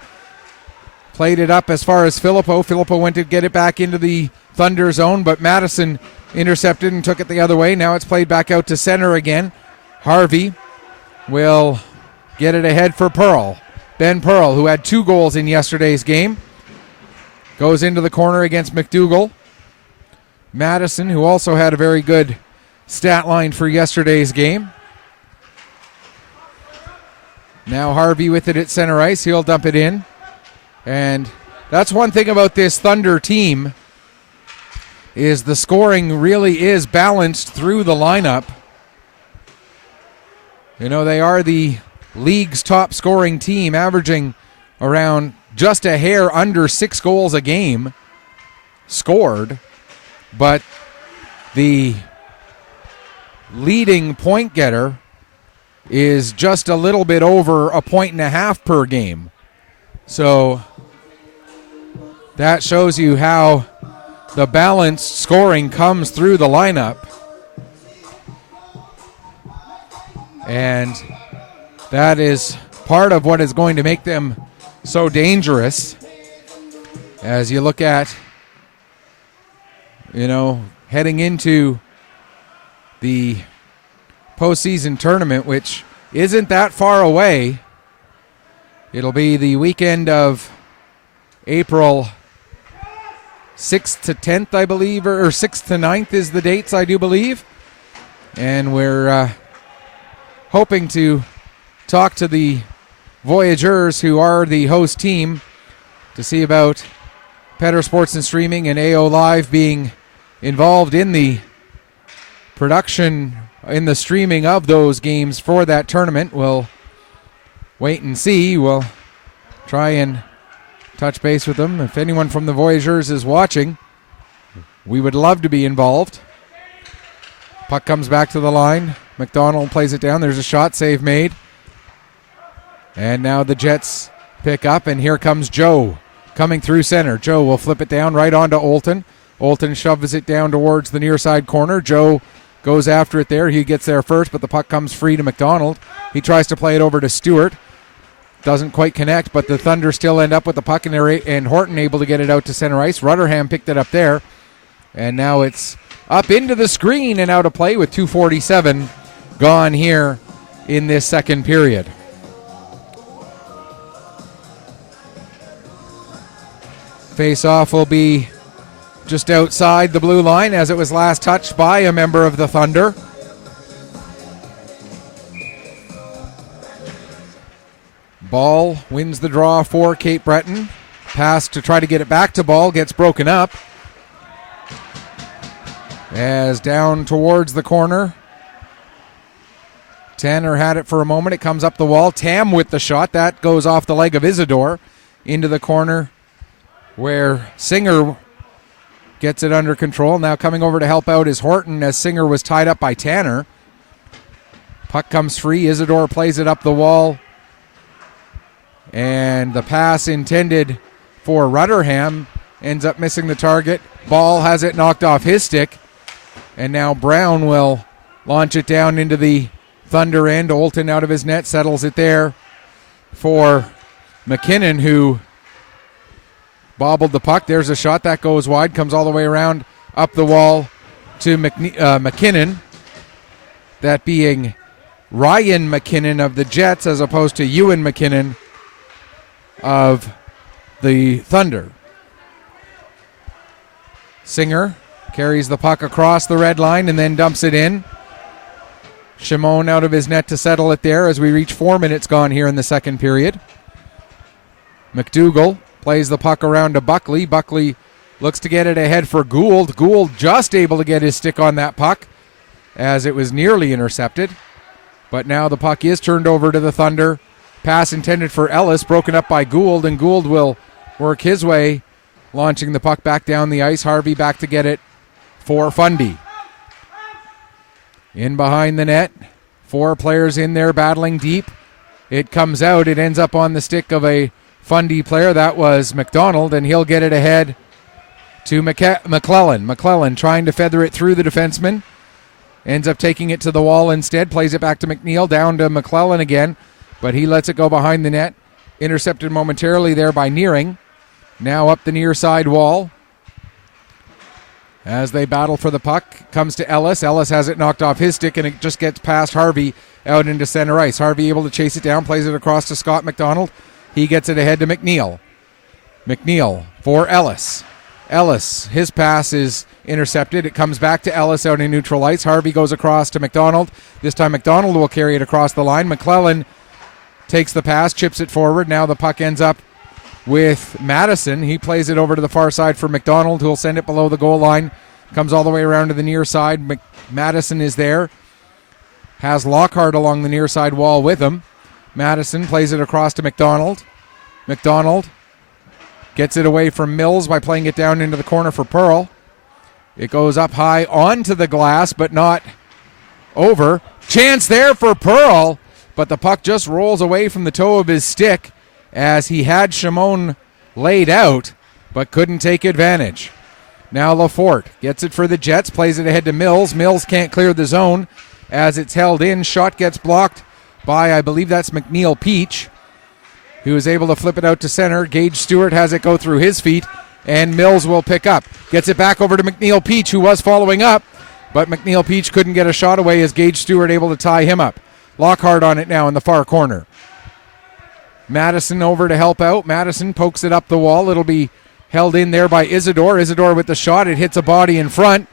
played it up as far as Filippo. Filippo went to get it back into the Thunder zone, but Madison intercepted and took it the other way. Now it's played back out to center again. Harvey will get it ahead for Pearl. Ben Pearl, who had 2 goals in yesterday's game, goes into the corner against McDougall. Madison, who also had a very good stat line for yesterday's game. Now Harvey with it at center ice. He'll dump it in. And that's one thing about this Thunder team, is the scoring really is balanced through the lineup. You know, they are the league's top scoring team, averaging around just a hair under 6 goals a game scored. But the leading point getter is just a little bit over 1.5 per game. So that shows you how the balanced scoring comes through the lineup. And that is part of what is going to make them so dangerous. As you look at, you know, heading into the postseason tournament, which isn't that far away. It'll be the weekend of April 6th to 10th, I believe, or 6th to 9th is the dates, I do believe. And we're hoping to talk to the Voyageurs, who are the host team, to see about Petter Sports and Streaming and AO Live being involved in the production, in the streaming of those games for that tournament. We'll wait and see. We'll try and touch base with them. If anyone from the Voyageurs is watching, we would love to be involved. Puck comes back to the line. McDonald plays it down. There's a shot, save made. And now the Jets pick up, and here comes Joe coming through center. Joe will flip it down right onto Olton. Olton shoves it down towards the near side corner. Joe goes after it there. He gets there first, but the puck comes free to McDonald. He tries to play it over to Stewart. Doesn't quite connect, but the Thunder still end up with the puck, and Horton able to get it out to center ice. Rutherham picked it up there, and now it's up into the screen and out of play with 2:47 gone here in this second period. Face-off will be just outside the blue line, as it was last touched by a member of the Thunder. Ball wins the draw for Cape Breton. Pass to try to get it back to Ball gets broken up. As down towards the corner. Tanner had it for a moment. It comes up the wall. Tam with the shot. That goes off the leg of Isidore into the corner where Singer gets it under control. Now coming over to help out is Horton as Singer was tied up by Tanner. Puck comes free. Isidore plays it up the wall. And the pass intended for Rutherham ends up missing the target. Ball has it knocked off his stick. And now Brown will launch it down into the Thunder end. Olton out of his net, settles it there for McKinnon, who bobbled the puck. There's a shot that goes wide, comes all the way around up the wall to McKinnon. That being Ryan McKinnon of the Jets as opposed to Ewan McKinnon of the Thunder. Singer carries the puck across the red line and then dumps it in. Shimon out of his net to settle it there as we reach 4 minutes gone here in the second period. McDougall plays the puck around to Buckley. Buckley looks to get it ahead for Gould. Gould just able to get his stick on that puck as it was nearly intercepted. But now the puck is turned over to the Thunder. Pass intended for Ellis, broken up by Gould, and Gould will work his way, launching the puck back down the ice. Harvey back to get it for Fundy. In behind the net, 4 players in there battling deep. It comes out. It ends up on the stick of a Fundy player. That was McDonald, and he'll get it ahead to McClellan. McClellan trying to feather it through the defenseman. Ends up taking it to the wall instead. Plays it back to McNeil. Down to McClellan again, but he lets it go behind the net. Intercepted momentarily there by Nearing. Now up the near side wall. As they battle for the puck, comes to Ellis. Ellis has it knocked off his stick, and it just gets past Harvey out into center ice. Harvey able to chase it down, plays it across to Scott McDonald. He gets it ahead to McNeil. McNeil for Ellis. Ellis, his pass is intercepted. It comes back to Ellis out in neutral ice. Harvey goes across to McDonald. This time McDonald will carry it across the line. McClellan takes the pass, chips it forward. Now the puck ends up with Madison. He plays it over to the far side for McDonald, who'll send it below the goal line. Comes all the way around to the near side. Madison is there. Has Lockhart along the near side wall with him. Madison plays it across to McDonald. McDonald gets it away from Mills by playing it down into the corner for Pearl. It goes up high onto the glass, but not over. Chance there for Pearl, but the puck just rolls away from the toe of his stick as he had Shimon laid out, but couldn't take advantage. Now Lafort gets it for the Jets, plays it ahead to Mills. Mills can't clear the zone as it's held in. Shot gets blocked by, I believe that's McNeil Peach, who is able to flip it out to center. Gage Stewart has it go through his feet, and Mills will pick up. Gets it back over to McNeil Peach, who was following up, but McNeil Peach couldn't get a shot away as Gage Stewart able to tie him up. Lockhart on it now in the far corner. Madison over to help out. Madison pokes it up the wall. It'll be held in there by Isidore. Isidore with the shot. It hits a body in front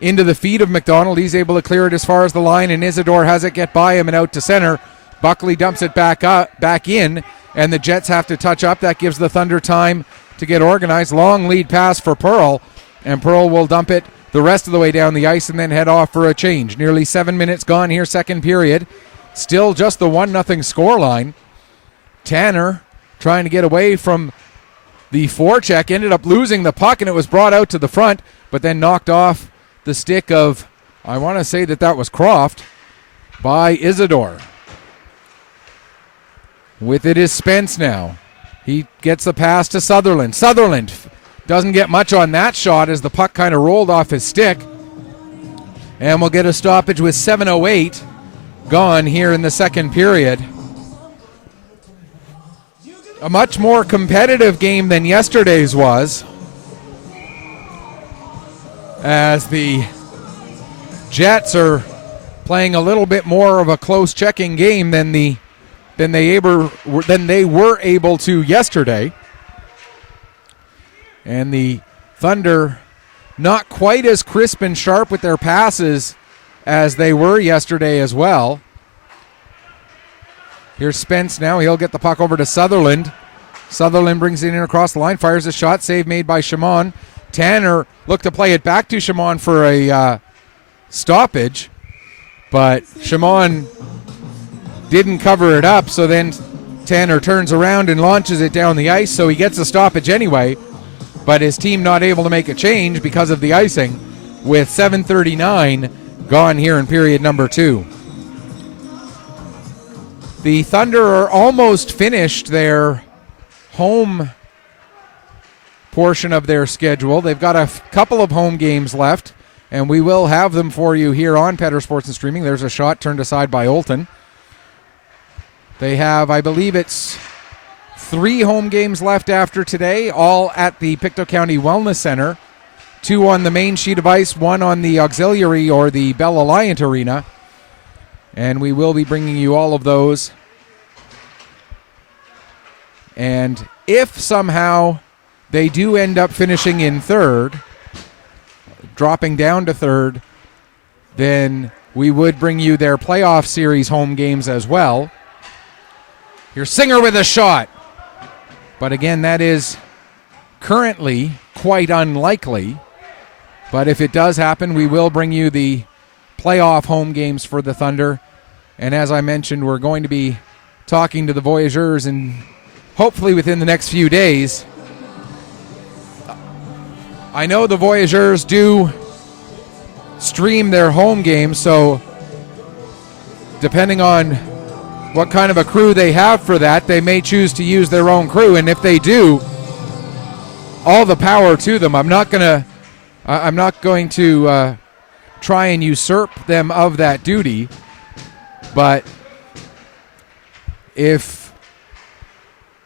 into the feet of McDonald. He's able to clear it as far as the line, and Isidore has it get by him and out to center. Buckley dumps it back in, and the Jets have to touch up. That gives the Thunder time to get organized. Long lead pass for Pearl, and Pearl will dump it the rest of the way down the ice and then head off for a change. Nearly 7 minutes gone here, second period. Still just the 1-0 scoreline. Tanner trying to get away from the forecheck, ended up losing the puck, and it was brought out to the front, but then knocked off the stick of, I want to say that was Croft, by Isidore. With it is Spence now. He gets the pass to Sutherland. Sutherland doesn't get much on that shot as the puck kind of rolled off his stick. And we'll get a stoppage with 7:08 gone here in the second period. A much more competitive game than yesterday's was, as the Jets are playing a little bit more of a close checking game than they were able to yesterday. And the Thunder not quite as crisp and sharp with their passes as they were yesterday as well. Here's Spence now. He'll get the puck over to Sutherland. Sutherland brings it in across the line, fires a shot, save made by Shimon. Tanner looked to play it back to Shimon for a stoppage, but Shimon didn't cover it up, so then Tanner turns around and launches it down the ice, so he gets a stoppage anyway, but his team not able to make a change because of the icing with 7:39 gone here in period number 2. The Thunder are almost finished their home portion of their schedule. They've got a couple of home games left, and we will have them for you here on Petter Sports and Streaming. There's a shot turned aside by Olton. They have, I believe it's 3 home games left after today, all at the Pictou County Wellness Center. 2 on the main sheet of ice, 1 on the auxiliary or the Bell Alliant Arena. And we will be bringing you all of those. And if somehow they do end up finishing in 3rd, dropping down to 3rd, then we would bring you their playoff series home games as well. Here's Singer with a shot. But again, that is currently quite unlikely. But if it does happen, we will bring you the playoff home games for the Thunder. And as I mentioned, we're going to be talking to the Voyageurs and hopefully within the next few days. I know the Voyageurs do stream their home games, so depending on what kind of a crew they have for that, they may choose to use their own crew. And if they do, all the power to them. I'm not going to try and usurp them of that duty. But if,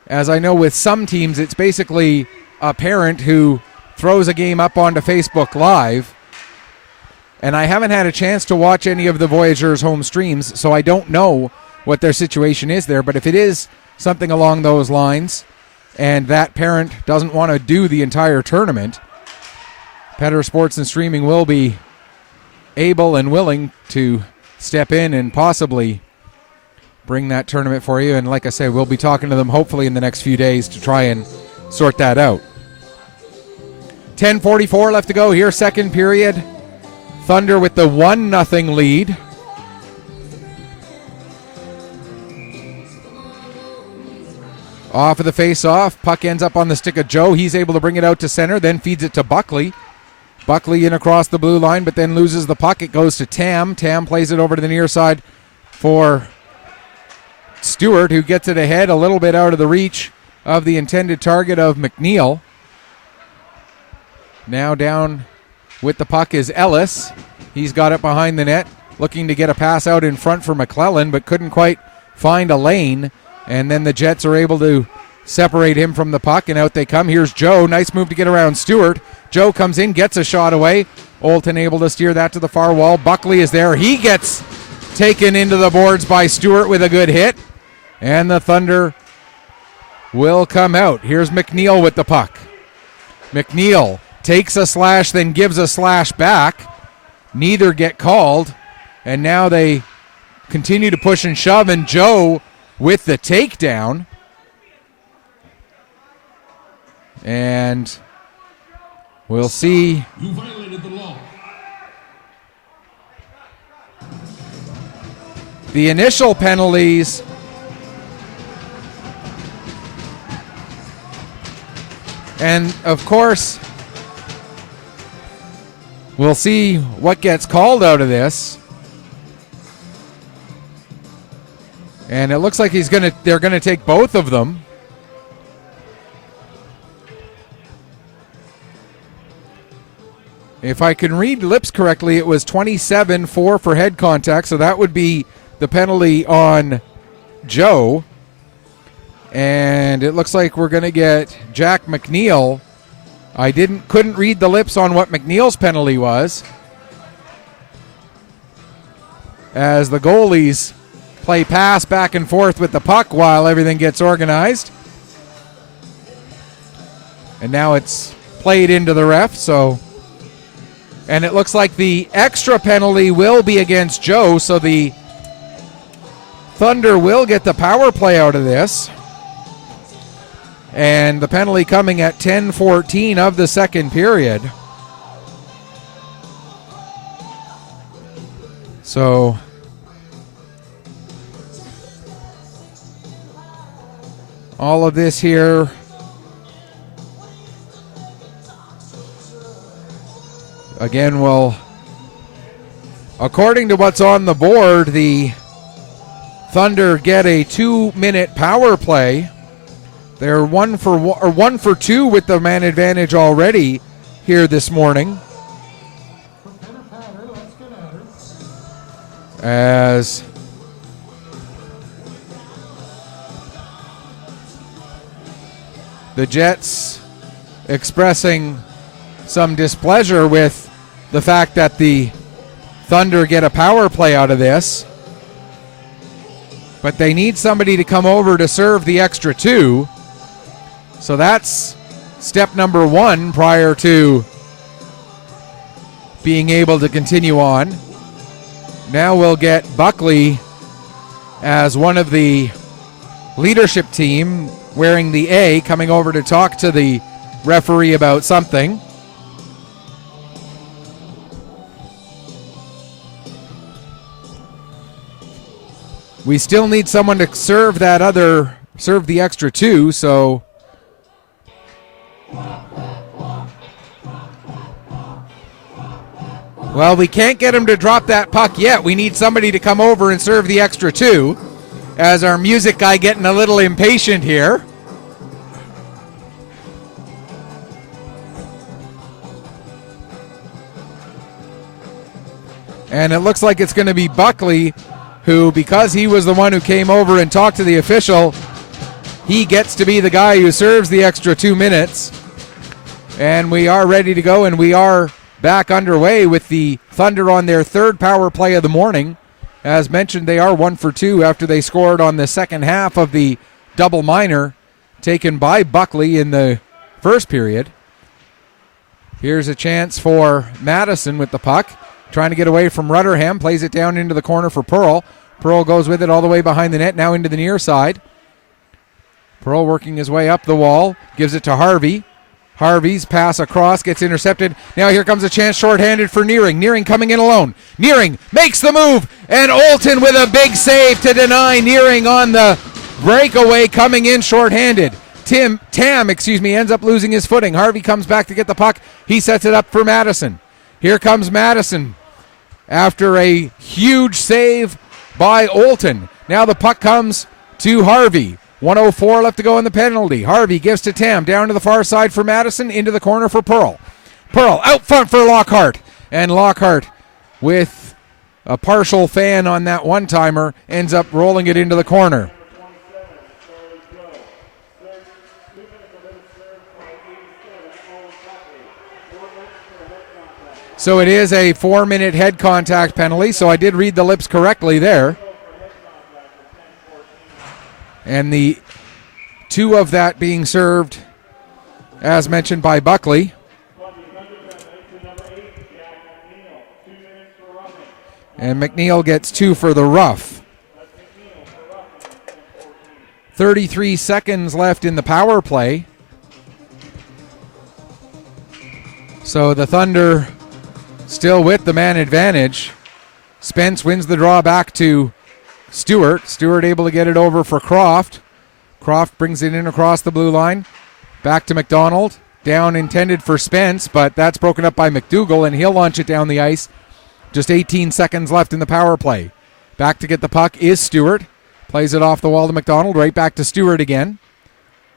as I know with some teams, it's basically a parent who throws a game up onto Facebook Live, and I haven't had a chance to watch any of the Voyageurs' home streams, so I don't know what their situation is there. But if it is something along those lines, and that parent doesn't want to do the entire tournament, Petter Sports and Streaming will be able and willing to step in and possibly bring that tournament for you. And like I say, we'll be talking to them hopefully in the next few days to try and sort that out. 10:44 left to go here, second period. Thunder with the 1-0 lead. Off of the face-off, puck ends up on the stick of Joe. He's able to bring it out to center, then feeds it to Buckley. Buckley in across the blue line, but then loses the puck. It goes to Tam. Tam plays it over to the near side for Stewart, who gets it ahead a little bit out of the reach of the intended target of McNeil. Now down with the puck is Ellis. He's got it behind the net, looking to get a pass out in front for McClellan, but couldn't quite find a lane. And then the Jets are able to separate him from the puck, and out they come. Here's Joe. Nice move to get around Stewart. Joe comes in, gets a shot away. Olton able to steer that to the far wall. Buckley is there. He gets taken into the boards by Stewart with a good hit. And the Thunder will come out. Here's McNeil with the puck. McNeil takes a slash, then gives a slash back. Neither get called. And now they continue to push and shove, and Joe with the takedown. And we'll see. You violated the law. The initial penalties. And of course, we'll see what gets called out of this. And it looks like they're gonna take both of them. If I can read lips correctly, it was 27-4 for head contact, so that would be the penalty on Joe. And it looks like we're going to get Jack McNeil. I couldn't read the lips on what McNeil's penalty was, as the goalies play pass back and forth with the puck while everything gets organized. And now it's played into the ref, so... And it looks like the extra penalty will be against Joe, so the Thunder will get the power play out of this. And the penalty coming at 10:14 of the second period. So all of this here again will, according to what's on the board, the Thunder get a 2-minute power play. They're 1 for 2 with the man advantage already here this morning. As the Jets expressing some displeasure with the fact that the Thunder get a power play out of this. But they need somebody to come over to serve the extra 2. So that's step number 1 prior to being able to continue on. Now we'll get Buckley as one of the leadership team wearing the A coming over to talk to the referee about something. We still need someone to serve the extra 2, so well, we can't get him to drop that puck yet. We need somebody to come over and serve the extra 2, as our music guy getting a little impatient here. And it looks like it's going to be Buckley, who, because he was the one who came over and talked to the official, he gets to be the guy who serves the extra 2 minutes. And we are ready to go, and we are back underway with the Thunder on their 3rd power play of the morning. As mentioned, they are 1 for 2 after they scored on the second half of the double minor taken by Buckley in the first period. Here's a chance for Madison with the puck, trying to get away from Rutherham, plays it down into the corner for Pearl. Pearl goes with it all the way behind the net, now into the near side. Pearl working his way up the wall, gives it to Harvey. Harvey's pass across gets intercepted. Now here comes a chance shorthanded for Nearing. Nearing coming in alone. Nearing makes the move, and Olton with a big save to deny Nearing on the breakaway coming in shorthanded. Tam ends up losing his footing. Harvey comes back to get the puck. He sets it up for Madison. Here comes Madison after a huge save by Olton. Now the puck comes to Harvey. 1:04 left to go in the penalty. Harvey gives to Tam, down to the far side for Madison, into the corner for Pearl. Pearl out front for Lockhart. And Lockhart, with a partial fan on that one-timer, ends up rolling it into the corner. So it is a 4-minute head contact penalty, so I did read the lips correctly there. And the 2 of that being served, as mentioned, by Buckley. And McNeil gets 2 for the rough. 33 seconds left in the power play. So the Thunder still with the man advantage. Spence wins the draw back to Stewart. Stewart able to get it over for Croft. Croft brings it in across the blue line. Back to McDonald. Down intended for Spence, but that's broken up by McDougall, and he'll launch it down the ice. Just 18 seconds left in the power play. Back to get the puck is Stewart. Plays it off the wall to McDonald. Right back to Stewart again.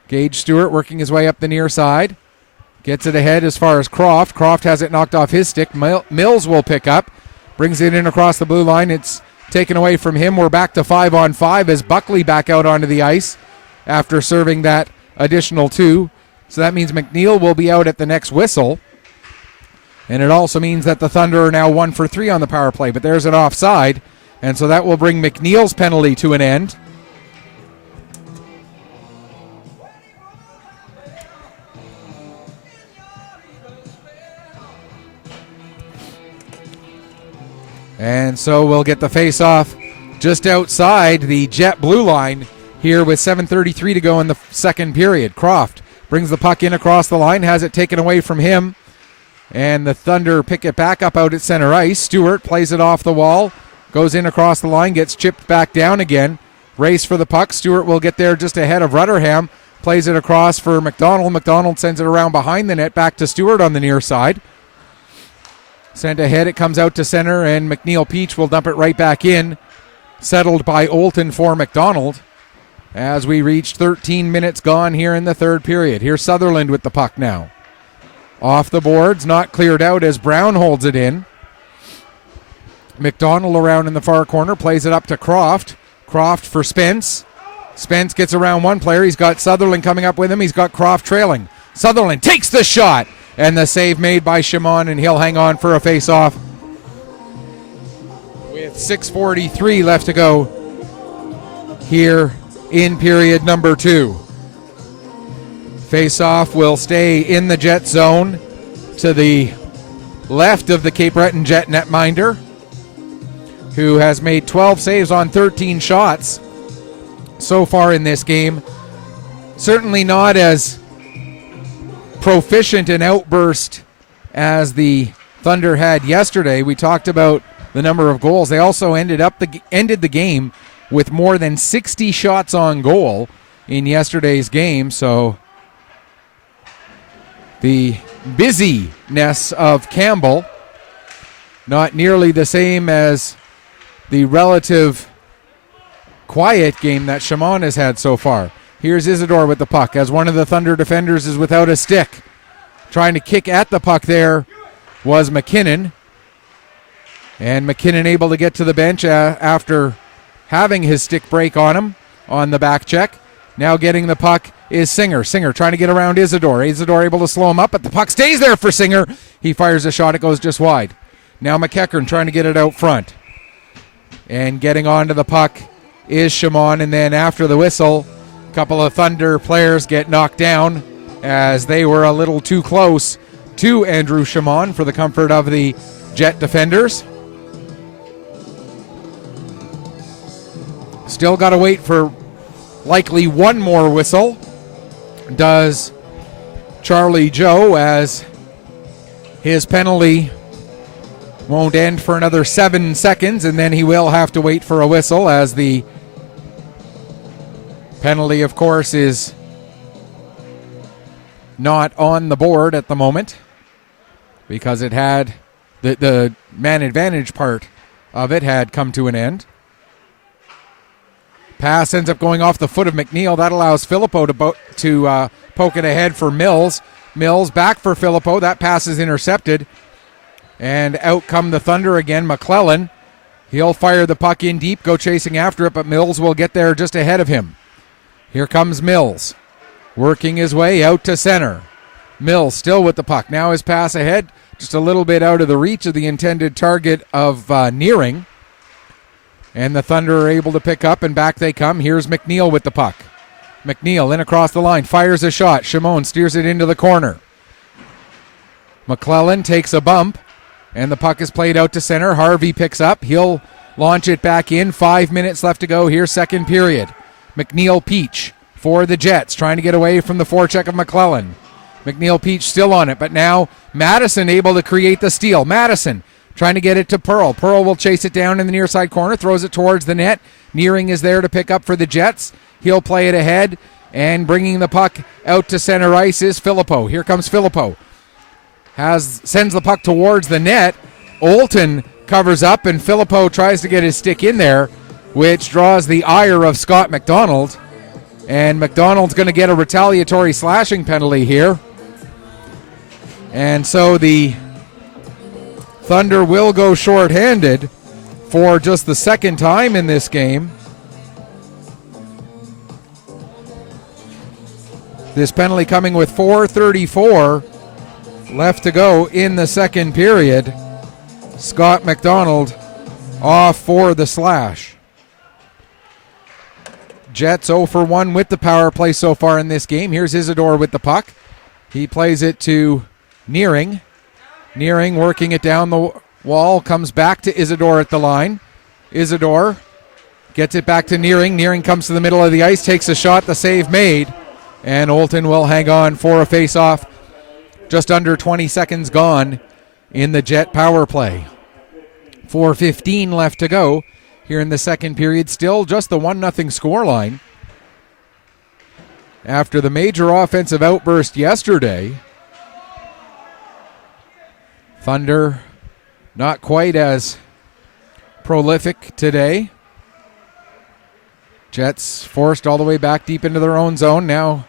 Gage Stewart working his way up the near side. Gets it ahead as far as Croft. Croft has it knocked off his stick. Mills will pick up. Brings it in across the blue line. It's taken away from him. We're back to 5-on-5 as Buckley back out onto the ice after serving that additional 2. So that means McNeil will be out at the next whistle. And it also means that the Thunder are now 1 for 3 on the power play. But there's an offside. And so that will bring McNeil's penalty to an end. And so we'll get the face-off just outside the Jet blue line here with 7:33 to go in the second period. Croft brings the puck in across the line, has it taken away from him, and the Thunder pick it back up out at center ice. Stewart plays it off the wall, goes in across the line, gets chipped back down again. Race for the puck. Stewart will get there just ahead of Rutherham. Plays it across for McDonald. McDonald sends it around behind the net, back to Stewart on the near side. Sent ahead, it comes out to center, and McNeil Peach will dump it right back in. Settled by Olton for McDonald. As we reach 13 minutes gone here in the third period. Here's Sutherland with the puck now. Off the boards, not cleared out as Brown holds it in. McDonald around in the far corner, plays it up to Croft. Croft for Spence. Spence gets around one player. He's got Sutherland coming up with him. He's got Croft trailing. Sutherland takes the shot. And the save made by Shimon, and he'll hang on for a face-off. With 6:43 left to go here in period number 2. Face-off will stay in the Jet zone to the left of the Cape Breton Jet netminder, who has made 12 saves on 13 shots so far in this game. Certainly not as proficient in outburst as the Thunder had yesterday. We talked about the number of goals. They also ended the game with more than 60 shots on goal in yesterday's game. So the busyness of Campbell, not nearly the same as the relative quiet game that Shimon has had so far. Here's Isidore with the puck as one of the Thunder defenders is without a stick. Trying to kick at the puck there was McKinnon. And McKinnon able to get to the bench after having his stick break on him on the back check. Now getting the puck is Singer. Singer trying to get around Isidore. Isidore able to slow him up, but the puck stays there for Singer. He fires a shot. It goes just wide. Now McEachern trying to get it out front. And getting onto the puck is Shimon. And then after the whistle, a couple of Thunder players get knocked down as they were a little too close to Andrew Shimon for the comfort of the Jet defenders. Still got to wait for likely one more whistle. Does Charlie Joe, as his penalty won't end for another 7 seconds, and then he will have to wait for a whistle, as the penalty, of course, is not on the board at the moment because it had the man advantage part of it had come to an end. Pass ends up going off the foot of McNeil. That allows Filippo to poke it ahead for Mills. Mills back for Filippo. That pass is intercepted. And out come the Thunder again. McClellan. He'll fire the puck in deep, go chasing after it, but Mills will get there just ahead of him. Here comes Mills, working his way out to center. Mills still with the puck. Now his pass ahead, just a little bit out of the reach of the intended target of Nearing. And the Thunder are able to pick up, and back they come. Here's McNeil with the puck. McNeil in across the line, fires a shot. Shimon steers it into the corner. McClellan takes a bump, and the puck is played out to center. Harvey picks up. He'll launch it back in. 5 minutes left to go here, second period. McNeil Peach for the Jets, trying to get away from the forecheck of McClellan. McNeil Peach still on it, but now Madison able to create the steal. Madison trying to get it to Pearl. Pearl will chase it down in the near side corner, throws it towards the net. Nearing is there to pick up for the Jets. He'll play it ahead, and bringing the puck out to center ice is Filippo. Here comes Filippo. Sends the puck towards the net. Olton covers up, and Filippo tries to get his stick in there, which draws the ire of Scott McDonald. And McDonald's going to get a retaliatory slashing penalty here. And so the Thunder will go shorthanded for just the second time in this game. This penalty coming with 4:34 left to go in the second period. Scott McDonald off for the slash. Jets 0 for 1 with the power play so far in this game. Here's Isidore with the puck. He plays it to Nearing. Nearing working it down the wall, comes back to Isidore at the line. Isidore Gets it back to Nearing. Nearing comes to the middle of the ice, takes a shot, the save made. And Olton will hang on for a face-off. Just under 20 seconds gone in the Jet power play. 4:15 left to go here in the second period. Still just the 1-0 scoreline. After the major offensive outburst yesterday, Thunder not quite as prolific today. Jets forced all the way back deep into their own zone. Now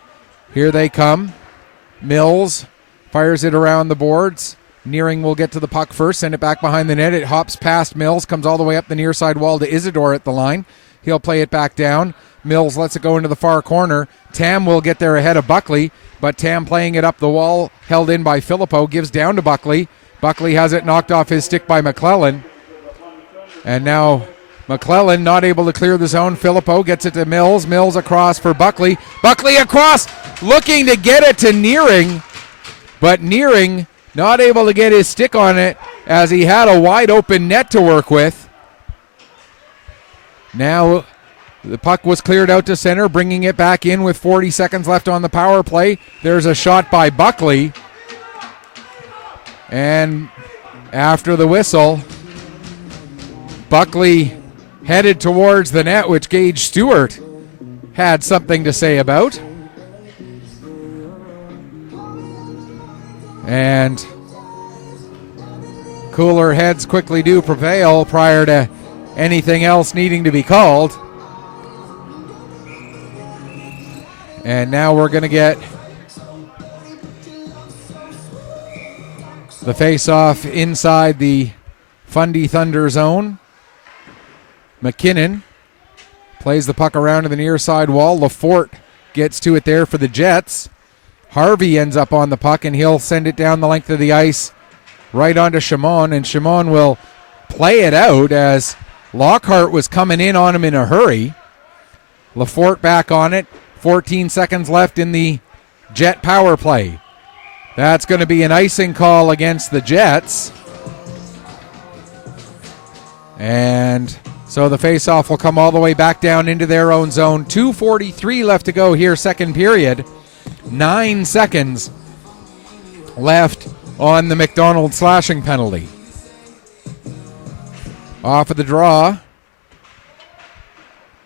here they come. Mills fires it around the boards. Nearing will get to the puck first, send it back behind the net. It hops past Mills, comes all the way up the near side wall to Isidore at the line. He'll play it back down. Mills lets it go into the far corner. Tam will get there ahead of Buckley, but Tam playing it up the wall, held in by Filippo, gives down to Buckley. Buckley has it knocked off his stick by McClellan. And now McClellan not able to clear the zone. Filippo gets it to Mills. Mills across for Buckley. Buckley across, looking to get it to Nearing, but Nearing not able to get his stick on it as he had a wide open net to work with. Now the puck was cleared out to center, bringing it back in with 40 seconds left on the power play. There's a shot by Buckley. And after the whistle, Buckley headed towards the net, which Gage Stewart had something to say about. And cooler heads quickly do prevail prior to anything else needing to be called. And now we're going to get the face-off inside the Fundy Thunder zone. McKinnon plays the puck around to the near side wall. Lafort gets to it there for the Jets. Harvey ends up on the puck, and he'll send it down the length of the ice right onto Shimon, and Shimon will play it out as Lockhart was coming in on him in a hurry. Lafort back on it. 14 seconds left in the Jet power play. That's going to be an icing call against the Jets. And so the faceoff will come all the way back down into their own zone. 2:43 left to go here, second period. 9 seconds left on the McDonald slashing penalty. Off of the draw.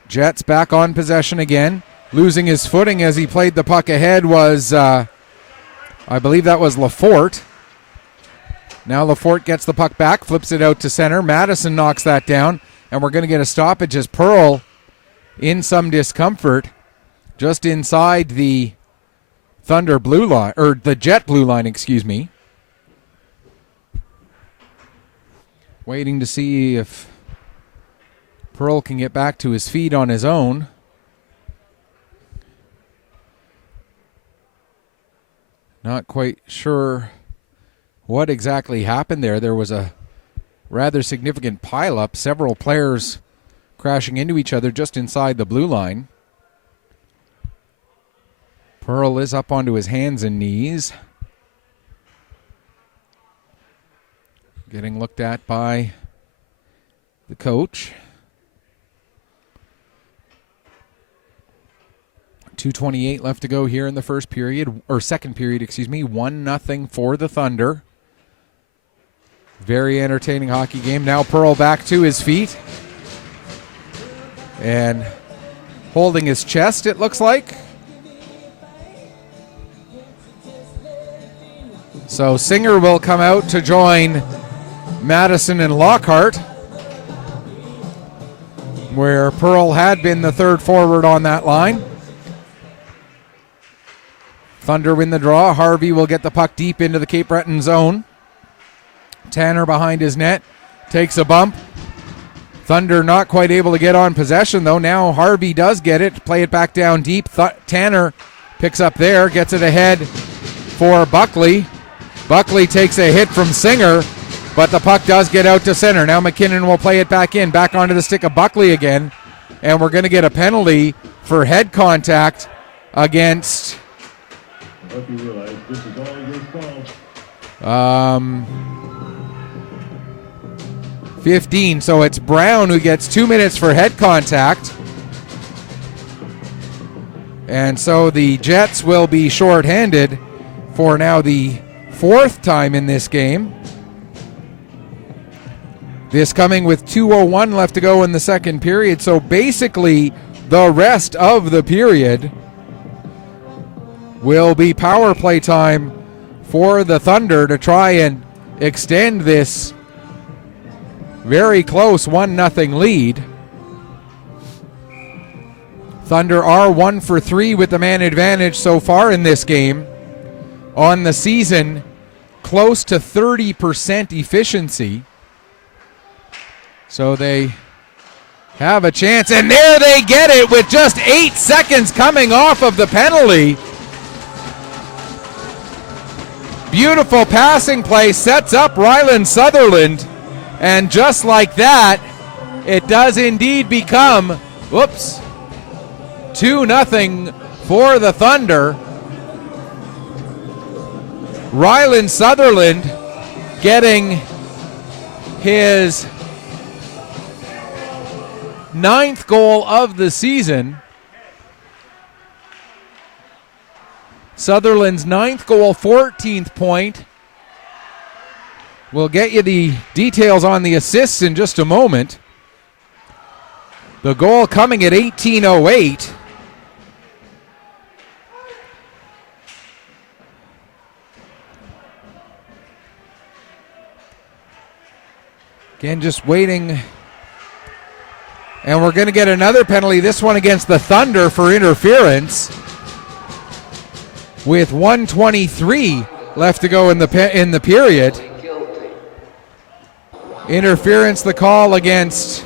Jets back on possession again. Losing his footing as he played the puck ahead was, I believe that was Lafort. Now Lafort gets the puck back, flips it out to center. Madison knocks that down, and we're going to get a stoppage as Pearl, in some discomfort, just inside the Thunder blue line, or the Jet blue line, excuse me. Waiting to see if Pearl can get back to his feet on his own. Not quite sure what exactly happened there. There was a rather significant pileup, several players crashing into each other just inside the blue line. Pearl is up onto his hands and knees, getting looked at by the coach. 2:28 left to go here in the first period, or second period, excuse me. 1-0 for the Thunder. Very entertaining hockey game. Now Pearl back to his feet and holding his chest, it looks like. So Singer will come out to join Madison and Lockhart, where Pearl had been the third forward on that line. Thunder win the draw. Harvey will get the puck deep into the Cape Breton zone. Tanner behind his net takes a bump. Thunder not quite able to get on possession, though. Now Harvey does get it. Play it back down deep. Tanner picks up there, gets it ahead for Buckley. Buckley takes a hit from Singer, but the puck does get out to center. Now McKinnon will play it back in, back onto the stick of Buckley again, and we're going to get a penalty for head contact against 15. So it's Brown who gets 2 minutes for head contact. And so the Jets will be shorthanded for now the 4th time in this game. This coming with 2:01 left to go in the second period. So basically the rest of the period will be power play time for the Thunder to try and extend this very close 1-0 lead. Thunder are 1 for 3 with the man advantage so far in this game. On the season, close to 30% efficiency. So they have a chance, and there they get it with just 8 seconds coming off of the penalty. Beautiful passing play sets up Ryland Sutherland, and just like that, it does indeed become, 2-0 for the Thunder. Ryland Sutherland getting his 9th goal of the season. Sutherland's 9th goal, 14th point. We'll get you the details on the assists in just a moment. The goal coming at 18:08. Again, just waiting. And we're going to get another penalty, this one against the Thunder for interference. With 1:23 left to go in the period. Interference, the call against,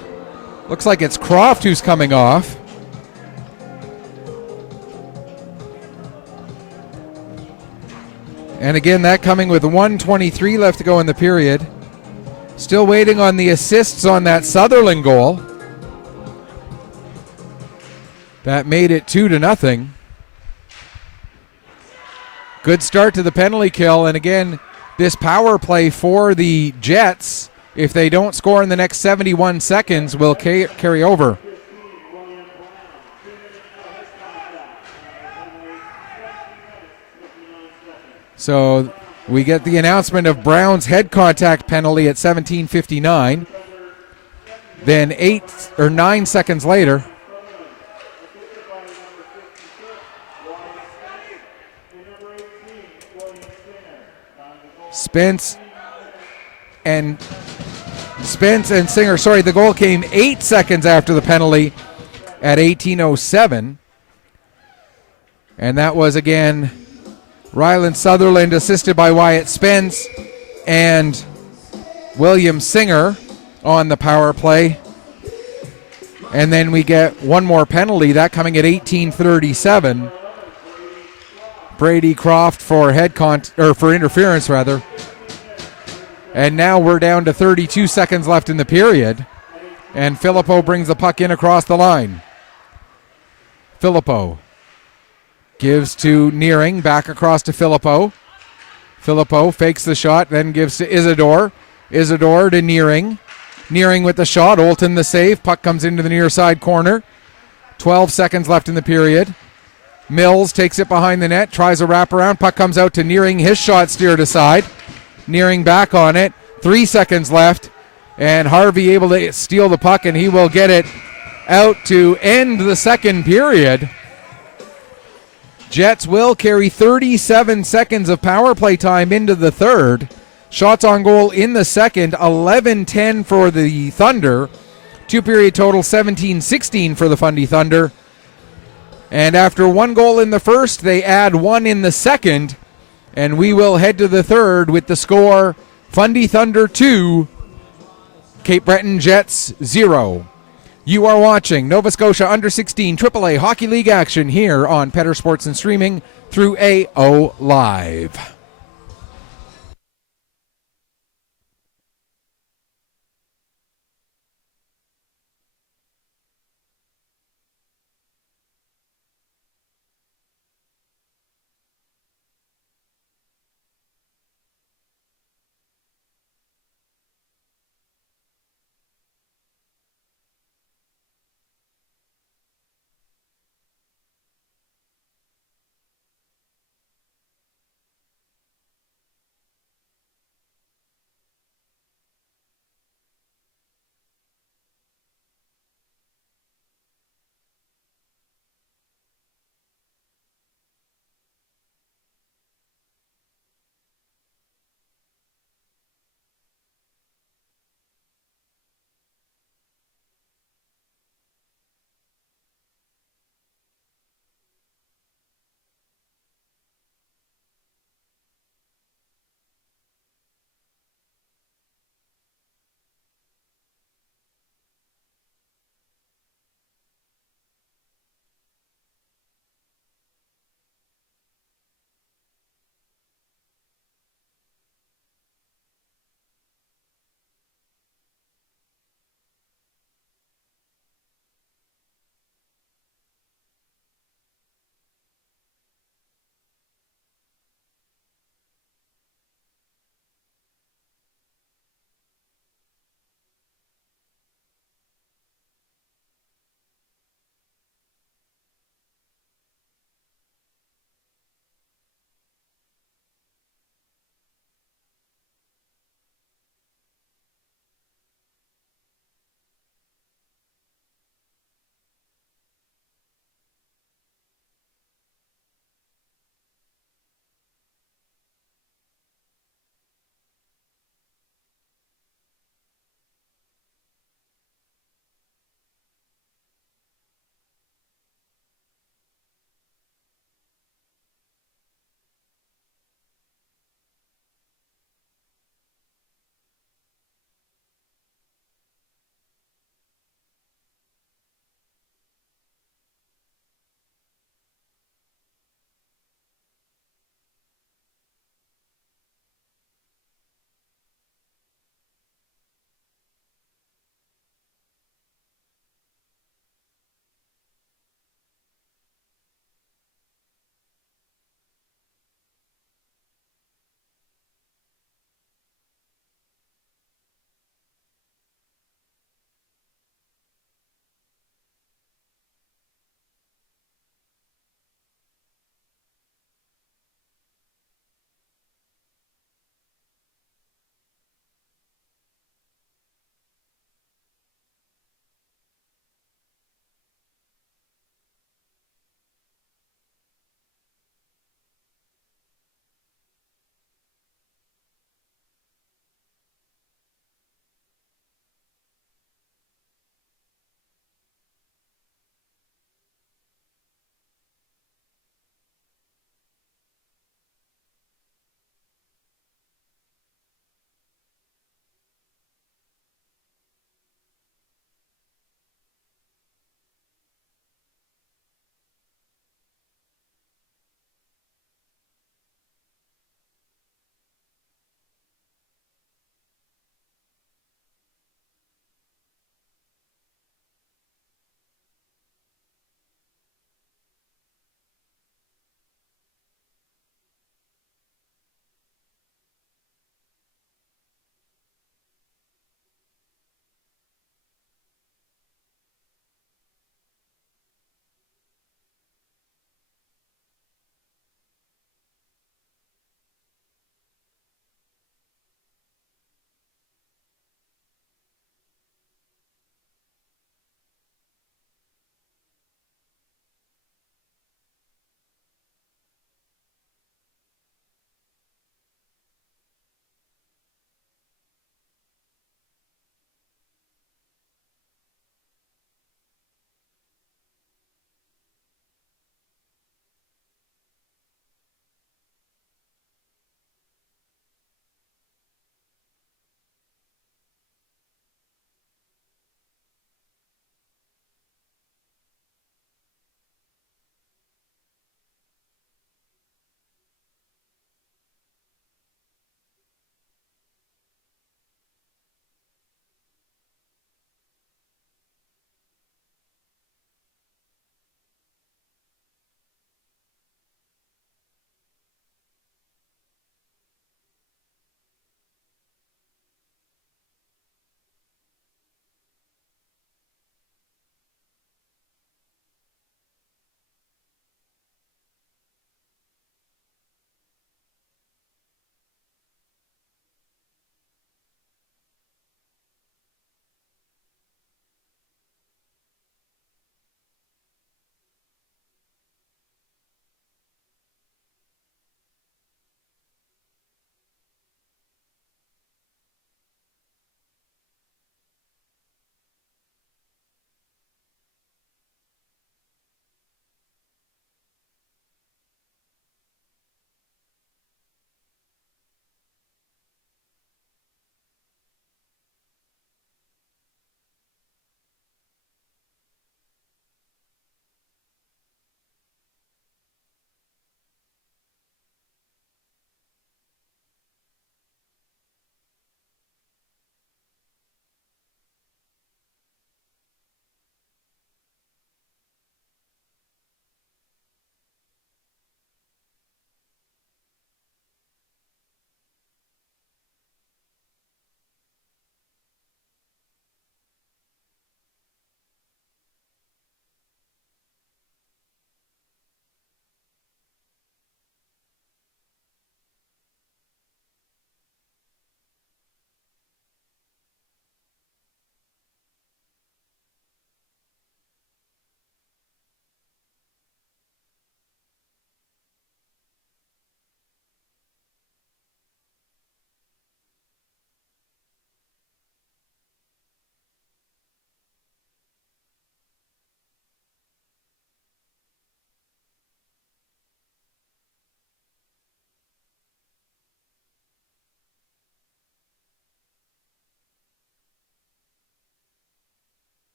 looks like it's Croft who's coming off. And again, that coming with 1:23 left to go in the period. Still waiting on the assists on that Sutherland goal. That made it 2-0. Good start to the penalty kill, and again, this power play for the Jets, if they don't score in the next 71 seconds, will carry over. So we get the announcement of Brown's head contact penalty at 17:59. Then 9 seconds later, Spence and Singer, the goal came 8 seconds after the penalty at 18:07. And that was again Ryland Sutherland assisted by Wyatt Spence and William Singer on the power play. And then we get one more penalty, that coming at 18:37. Brady Croft for for interference rather. And now we're down to 32 seconds left in the period. And Filippo brings the puck in across the line. Filippo gives to Nearing, back across to Filippo. Filippo fakes the shot, then gives to Isidore. Isidore to Nearing. Nearing with the shot, Olton the save. Puck comes into the near side corner. 12 seconds left in the period. Mills takes it behind the net, tries a wraparound. Puck comes out to Nearing, his shot steered aside. Nearing back on it. 3 seconds left. And Harvey able to steal the puck, and he will get it out to end the second period. Jets will carry 37 seconds of power play time into the third. Shots on goal in the second, 11-10 for the Thunder. 2-period total, 17-16 for the Fundy Thunder. And after 1 goal in the first, they add 1 in the second. And we will head to the third with the score, Fundy Thunder 2, Cape Breton Jets 0. You are watching Nova Scotia Under 16 AAA Hockey League action here on Petter Sports and Streaming through AO Live.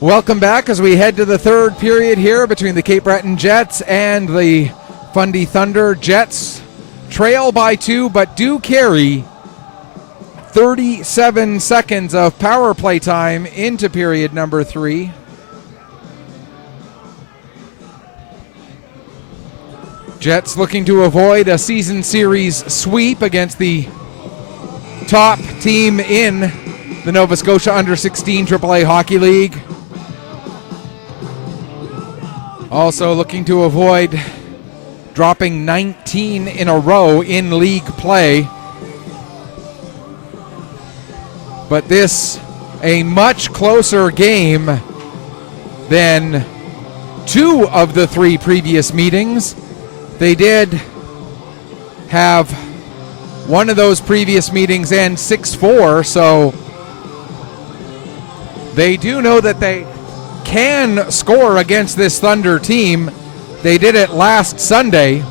Welcome back as we head to the third period here between the Cape Breton Jets and the Fundy Thunder. Jets trail by 2, but do carry 37 seconds of power play time into period number 3. Jets looking to avoid a season series sweep against the top team in the Nova Scotia Under-16 AAA Hockey League. Also looking to avoid dropping 19 in a row in league play. But this, a much closer game than 2 of the 3 previous meetings. They did have one of those previous meetings end 6-4, so they do know that they can score against this Thunder team. They did it last Saturday,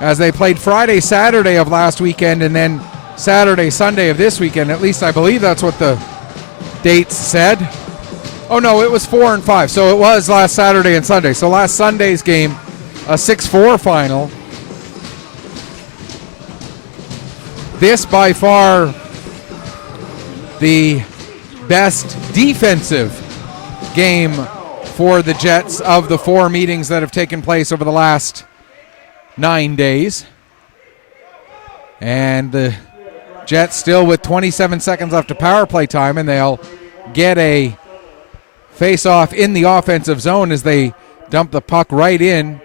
as they played Friday, Saturday of last weekend, and then Saturday, Sunday of this weekend. At least I believe that's what the dates said. Oh no, it was 4 and 5, so it was last Saturday and Sunday. So last Sunday's game, a 6-4 final. This by far the best defensive game for the Jets of the 4 meetings that have taken place over the last 9 days. And the Jets still with 27 seconds left of power play time, and they'll get a face-off in the offensive zone as they dump the puck right in.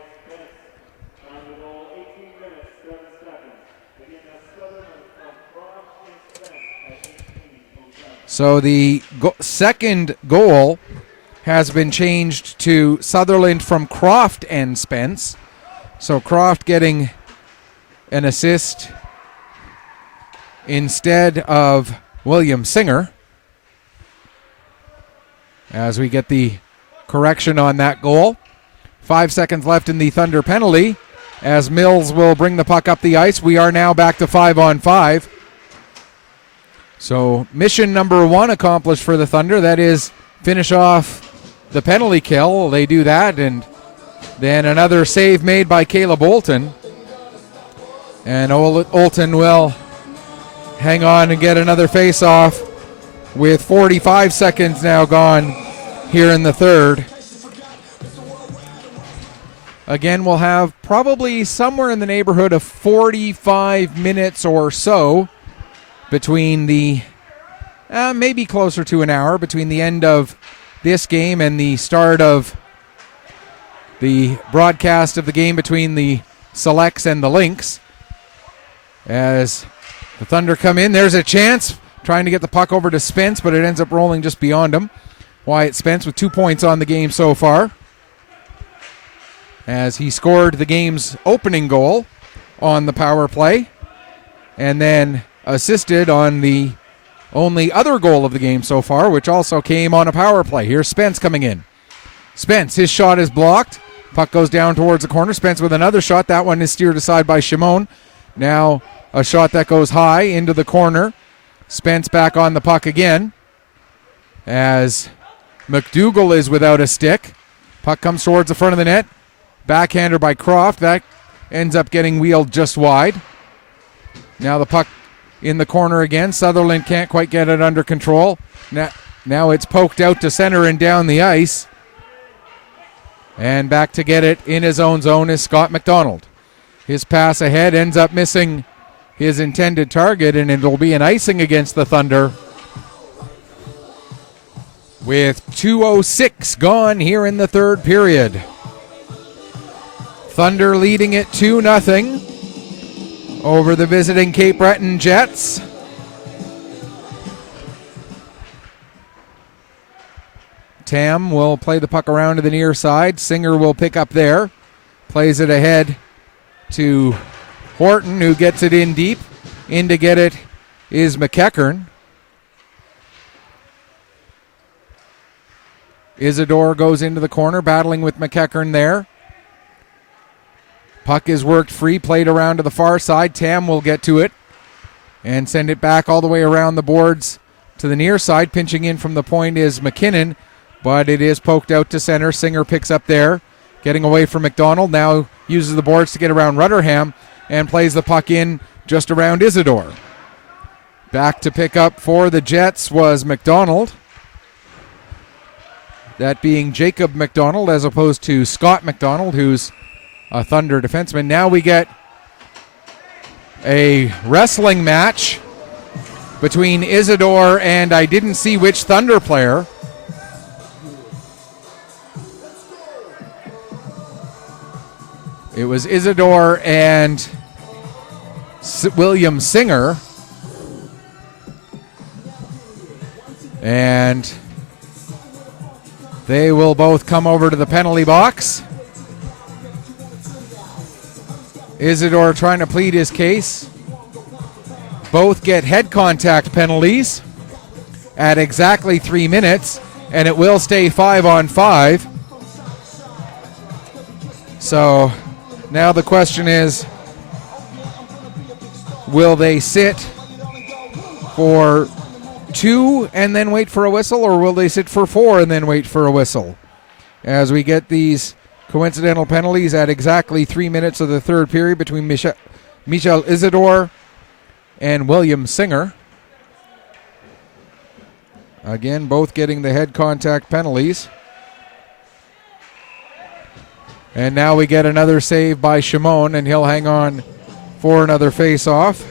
So the second goal has been changed to Sutherland from Croft and Spence. So Croft getting an assist instead of William Singer, as we get the correction on that goal. 5 seconds left in the Thunder penalty as Mills will bring the puck up the ice. We are now back to 5-on-5. So mission number 1 accomplished for the Thunder. That is finish off the penalty kill. They do that, and then another save made by Caleb Olton. And Olton will hang on and get another face-off with 45 seconds now gone here in the third. Again, we'll have probably somewhere in the neighborhood of 45 minutes or so between the, maybe closer to an hour, between the end of this game and the start of the broadcast of the game between the Selects and the Lynx. As the Thunder come in, there's a chance, trying to get the puck over to Spence, but it ends up rolling just beyond him. Wyatt Spence with 2 points on the game so far, as he scored the game's opening goal on the power play, and then assisted on the only other goal of the game so far, which also came on a power play. Here's Spence coming in. Spence, his shot is blocked. Puck goes down towards the corner. Spence with another shot. That one is steered aside by Shimon. Now a shot that goes high into the corner. Spence back on the puck again, as McDougall is without a stick. Puck comes towards the front of the net. Backhander by Croft. That ends up getting wheeled just wide. Now the puck in the corner again. Sutherland can't quite get it under control. Now it's poked out to center and down the ice. And back to get it in his own zone is Scott McDonald. His pass ahead ends up missing his intended target, and it will be an icing against the Thunder with 2:06 gone here in the third period. Thunder leading it 2-0 over the visiting Cape Breton Jets. Tam will play the puck around to the near side. Singer will pick up there. Plays it ahead to Horton, who gets it in deep. In to get it is McEachern. Isidore goes into the corner, battling with McEachern there. Puck is worked free, played around to the far side. Tam will get to it and send it back all the way around the boards to the near side. Pinching in from the point is McKinnon, but it is poked out to center. Singer picks up there, getting away from McDonald. Now uses the boards to get around Rutherham and plays the puck in just around Isidore. Back to pick up for the Jets was McDonald. That being Jacob McDonald as opposed to Scott McDonald, who's a Thunder defenseman. Now we get a wrestling match between Isidore and I didn't see which Thunder player. It was Isidore and William Singer. And they will both come over to the penalty box. Isidore trying to plead his case. Both get head contact penalties at exactly 3 minutes, and it will stay 5-on-5. So now the question is, will they sit for 2 and then wait for a whistle, or will they sit for 4 and then wait for a whistle? As we get these coincidental penalties at exactly 3 minutes of the third period between Michel Isidore and William Singer. Again, both getting the head contact penalties. And now we get another save by Shimon, and he'll hang on for another face-off.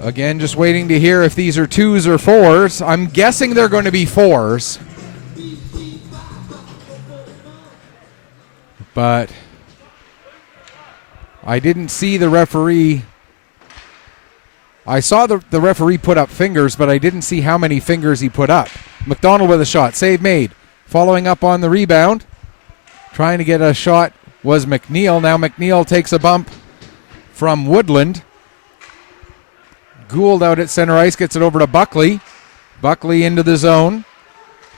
Again, just waiting to hear if these are 2s or 4s. I'm guessing they're going to be 4s. But I didn't see the referee. I saw the referee put up fingers, but I didn't see how many fingers he put up. McDonald with a shot. Save made. Following up on the rebound. Trying to get a shot was McNeil. Now McNeil takes a bump from Woodland. Gould out at center ice, gets it over to Buckley. Buckley into the zone.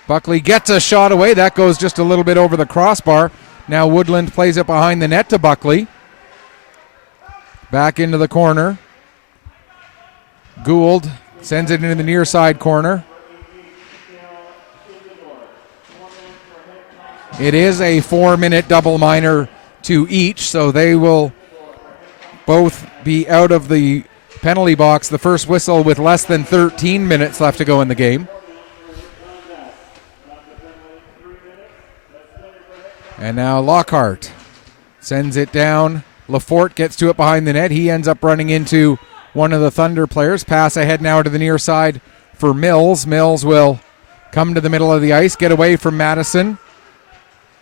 Buckley gets a shot away. That goes just a little bit over the crossbar. Now Woodland plays it behind the net to Buckley. Back into the corner. Gould sends it into the near side corner. It is a 4-minute double minor to each, so they will both be out of the penalty box. The first whistle with less than 13 minutes left to go in the game. And now Lockhart sends it down. Lafort gets to it behind the net. He ends up running into one of the Thunder players. Pass ahead now to the near side for Mills. Mills will come to the middle of the ice, get away from Madison.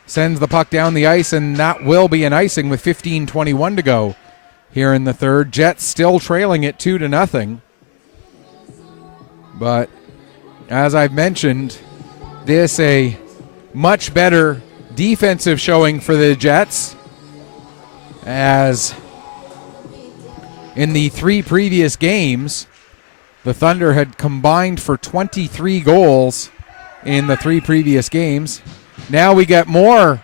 Sends the puck down the ice, and that will be an icing with 15:21 to go here in the third. Jets still trailing it 2-0. But as I've mentioned, this a much better defensive showing for the Jets, as in the 3 previous games, the Thunder had combined for 23 goals in the 3 previous games. Now we get more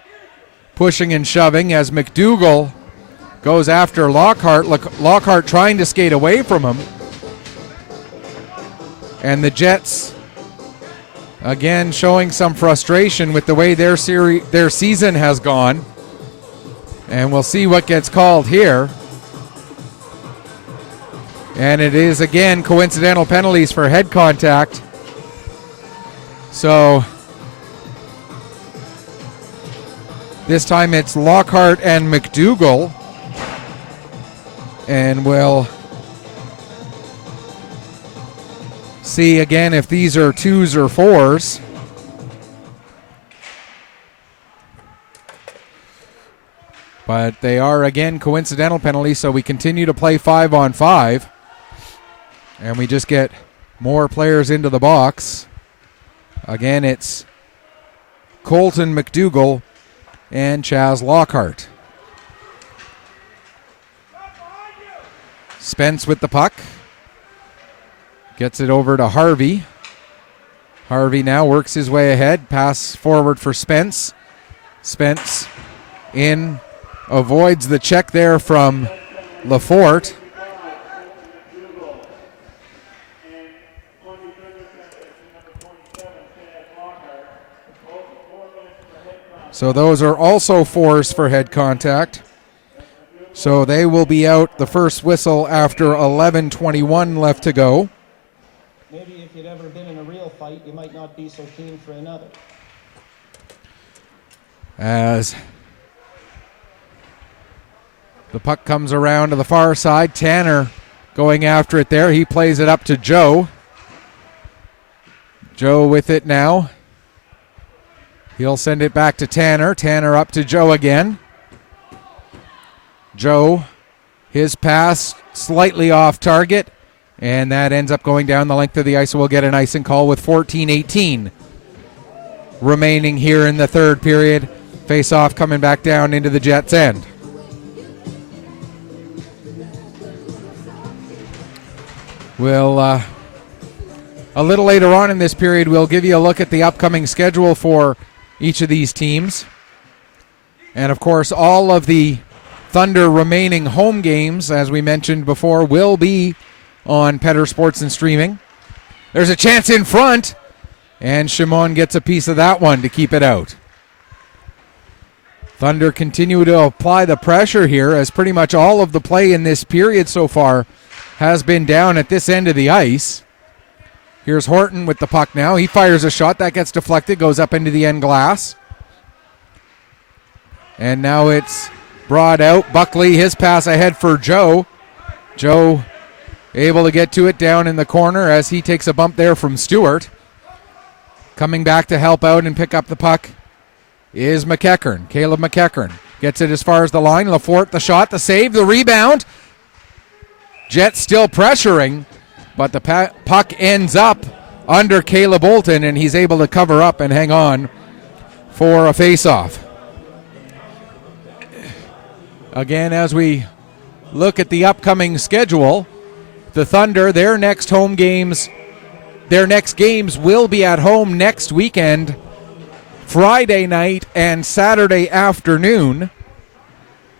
pushing and shoving as McDougall goes after Lockhart. Lockhart trying to skate away from him. And the Jets, again, showing some frustration with the way their season has gone. And we'll see what gets called here. And it is, again, coincidental penalties for head contact. So this time it's Lockhart and McDougall. And we'll see again if these are 2s or 4s. But they are, again, coincidental penalties, so we continue to play 5-on-5. And we just get more players into the box. Again, it's Colton McDougall and Chaz Lockhart. Spence with the puck. Gets it over to Harvey. Harvey now works his way ahead. Pass forward for Spence. Spence in. Avoids the check there from Lafort. So those are also fours for head contact. So they will be out the first whistle after 11:21 left to go. Maybe if you'd ever been in a real fight, you might not be so keen for another. As the puck comes around to the far side, Tanner going after it there. He plays it up to Joe. Joe with it now. He'll send it back to Tanner. Tanner up to Joe again. Joe, his pass slightly off target, and that ends up going down the length of the ice, so we'll get an icing call with 14:18 remaining here in the third period. Face-off coming back down into the Jets' end. We'll, a little later on in this period, we'll give you a look at the upcoming schedule for each of these teams. And, of course, all of the Thunder remaining home games, as we mentioned before, will be on Petter Sports and Streaming. There's a chance in front, and Shimon gets a piece of that one to keep it out. Thunder continue to apply the pressure here, as pretty much all of the play in this period so far has been down at this end of the ice. Here's Horton with the puck now. He fires a shot. That gets deflected, goes up into the end glass. And now it's brought out. Buckley, his pass ahead for Joe. Joe able to get to it down in the corner as he takes a bump there from Stewart. Coming back to help out and pick up the puck is McEachern. Caleb McEachern gets it as far as the line. Lafort, the shot, the save, the rebound. Jets still pressuring, but the puck ends up under Caleb Bolton, and he's able to cover up and hang on for a face-off. Again, as we look at the upcoming schedule, the Thunder, their next games will be at home next weekend, Friday night and Saturday afternoon.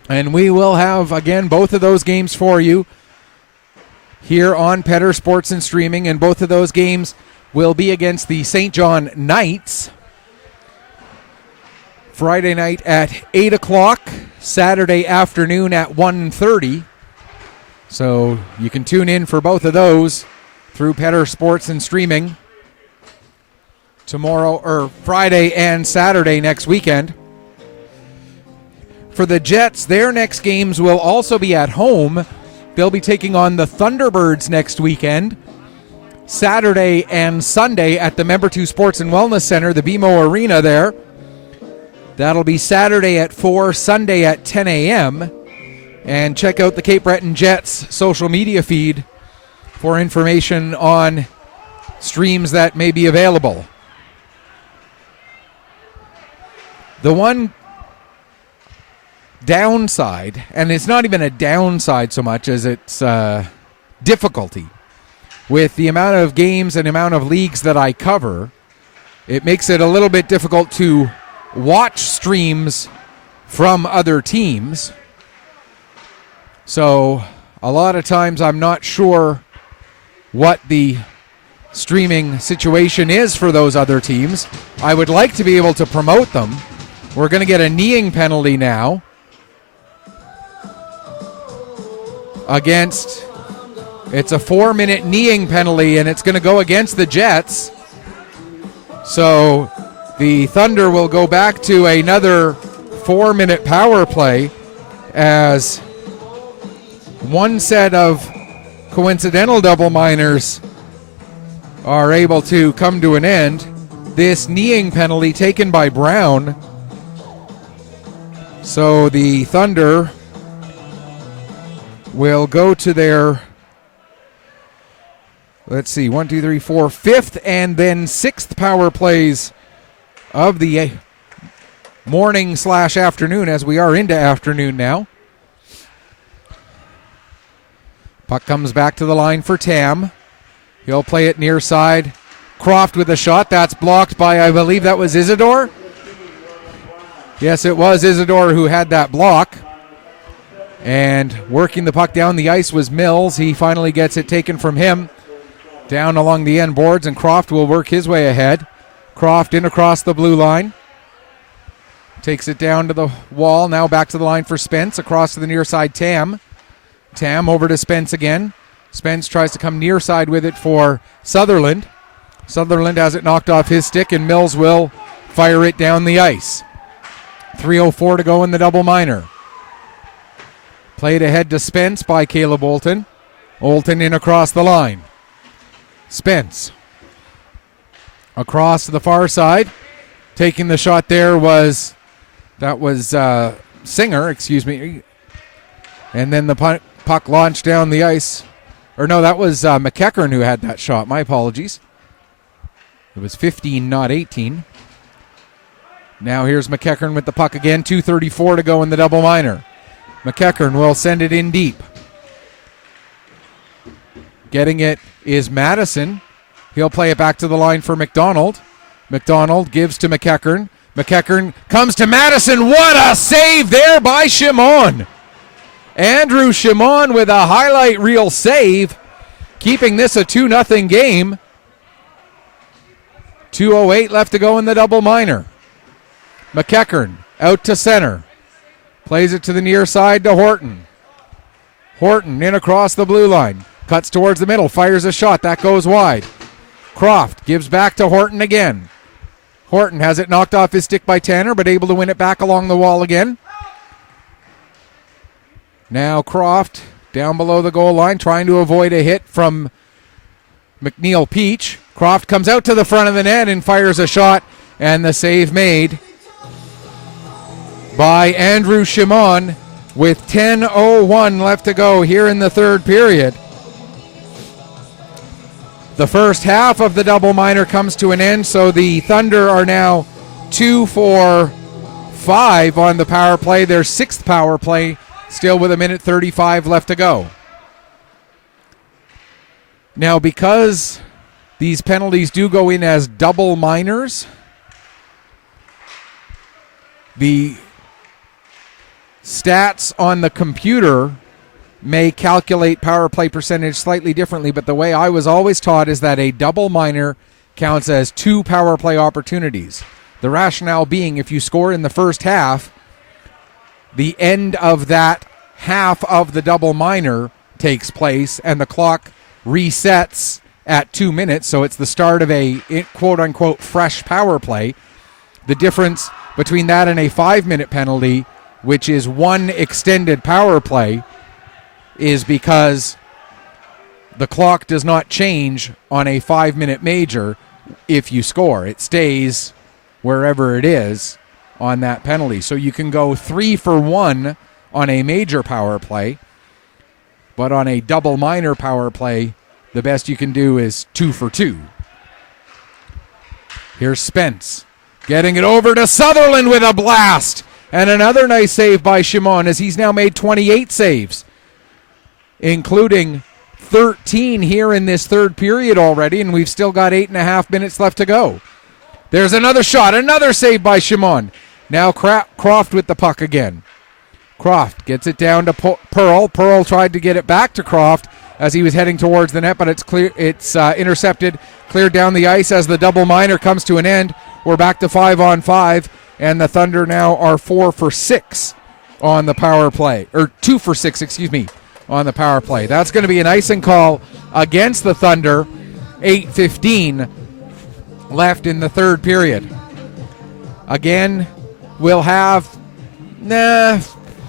And we will have, again, both of those games for you here on Petter Sports and Streaming, and both of those games will be against the St. John Knights. Friday night at 8 o'clock, Saturday afternoon at 1:30. So you can tune in for both of those through Petter Sports and Streaming tomorrow, or Friday and Saturday next weekend. For the Jets, their next games will also be at home. They'll be taking on the Thunderbirds next weekend, Saturday and Sunday at the Member 2 Sports and Wellness Center, the BMO Arena there. That'll be Saturday at 4, Sunday at 10 a.m. And check out the Cape Breton Jets social media feed for information on streams that may be available. The one downside, and it's not even a downside so much as it's difficulty, with the amount of games and amount of leagues that I cover, it makes it a little bit difficult to watch streams from other teams. So a lot of times I'm not sure what the streaming situation is for those other teams. I would like to be able to promote them. We're going to get a kneeing penalty now against, it's a 4-minute kneeing penalty, and it's going to go against the Jets. So the Thunder will go back to another 4-minute power play as one set of coincidental double minors are able to come to an end. This kneeing penalty taken by Brown. So the Thunder will go to their, let's see, 1, 2, 3, 4, 5th and then 6th power plays of the morning/afternoon, as we are into afternoon now. Puck comes back to the line for Tam. He'll play it near side. Croft with a shot. That's blocked by, I believe that was Isidore. Yes, it was Isidore who had that block. And working the puck down the ice was Mills. He finally gets it taken from him down along the end boards, and Croft will work his way ahead. Croft in across the blue line. Takes it down to the wall. Now back to the line for Spence. Across to the near side, Tam. Tam over to Spence again. Spence tries to come near side with it for Sutherland. Sutherland has it knocked off his stick, and Mills will fire it down the ice. 3:04 to go in the double minor. Played ahead to Spence by Caleb Olton. Olton in across the line. Spence across to the far side. Taking the shot there was Singer, excuse me. And then the puck launched down the ice. Or no, that was McEachern who had that shot. My apologies. It was 15, not 18. Now here's McEachern with the puck again. 2:34 to go in the double minor. McEachern will send it in deep. Getting it is Madison. He'll play it back to the line for McDonald. McDonald gives to McEachern. McEachern comes to Madison. What a save there by Shimon. Andrew Shimon with a highlight reel save, keeping this a 2-0 game. 2:08 left to go in the double minor. McEachern out to center. Plays it to the near side to Horton. Horton in across the blue line. Cuts towards the middle. Fires a shot. That goes wide. Croft gives back to Horton again. Horton has it knocked off his stick by Tanner, but able to win it back along the wall again. Now Croft down below the goal line, trying to avoid a hit from McNeil Peach. Croft comes out to the front of the net and fires a shot, and the save made by Andrew Shimon with 10:01 left to go here in the third period. The first half of the double minor comes to an end, so the Thunder are now 2 for 5 on the power play, their sixth power play, still with 1:35 left to go. Now, because these penalties do go in as double minors, the stats on the computer may calculate power play percentage slightly differently, but the way I was always taught is that a double minor counts as 2 power play opportunities. The rationale being, if you score in the first half, the end of that half of the double minor takes place and the clock resets at 2 minutes, so it's the start of a quote-unquote fresh power play. The difference between that and a 5-minute penalty, which is one extended power play, is because the clock does not change on a 5-minute major if you score. It stays wherever it is on that penalty. So you can go 3 for 1 on a major power play, but on a double minor power play, the best you can do is 2 for 2. Here's Spence getting it over to Sutherland with a blast. And another nice save by Shimon, as he's now made 28 saves, including 13 here in this third period already, and we've still got 8.5 minutes left to go. There's another shot, another save by Shimon. Now Croft with the puck again. Croft gets it down to Pearl. Pearl tried to get it back to Croft as he was heading towards the net, but it's intercepted, cleared down the ice as the double minor comes to an end. We're back to 5-on-5, and the Thunder now are 4 for 6 on the power play, or 2 for 6, on the power play. That's going to be an icing call against the Thunder. 8:15 left in the third period. Again, we'll have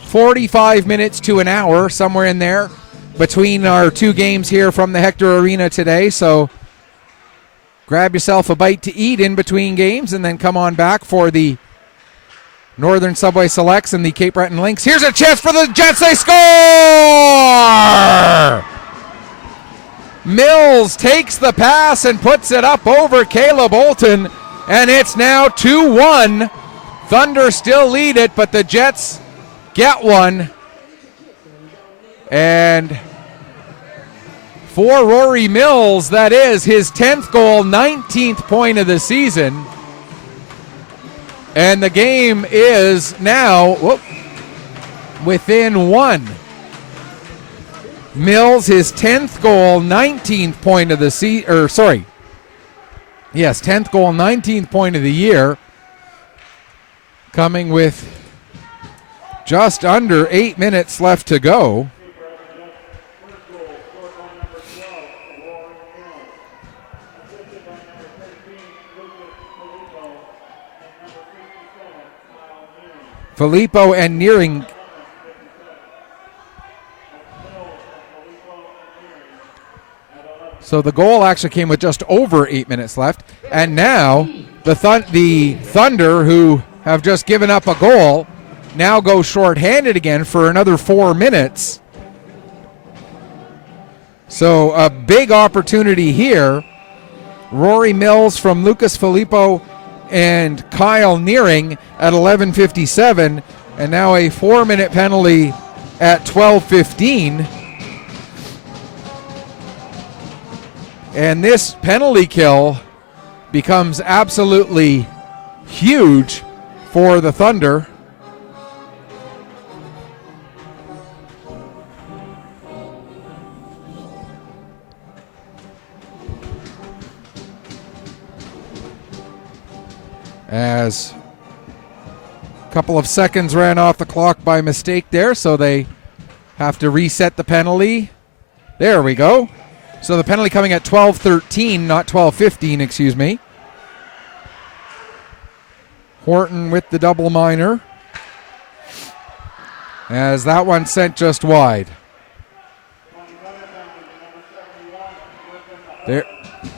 45 minutes to an hour, somewhere in there, between our two games here from the Hector Arena today. So grab yourself a bite to eat in between games and then come on back for the Northern Subway Selects and the Cape Breton Lynx. Here's a chance for the Jets. They score! Mills takes the pass and puts it up over Caleb Olton, and it's now 2-1. Thunder still lead it, but the Jets get one. And for Rory Mills, that is his 10th goal, 19th point of the season. And the game is now within 1. Mills, his 10th goal, 19th point of the season, 10th goal, 19th point of the year. coming with just under 8 minutes left to go. Filippo and Nearing. So the goal actually came with just over 8 minutes left. And now the Thunder, who have just given up a goal, now go shorthanded again for another 4 minutes. So a big opportunity here. Rory Mills from Lucas Filippo and Kyle Nearing at 11:57, and now a 4-minute penalty at 12:15. And this penalty kill becomes absolutely huge for the Thunder. As a couple of seconds ran off the clock by mistake there, so they have to reset the penalty. There we go. So the penalty coming at 12:13, not 12:15, excuse me. Horton with the double minor, as that one sent just wide.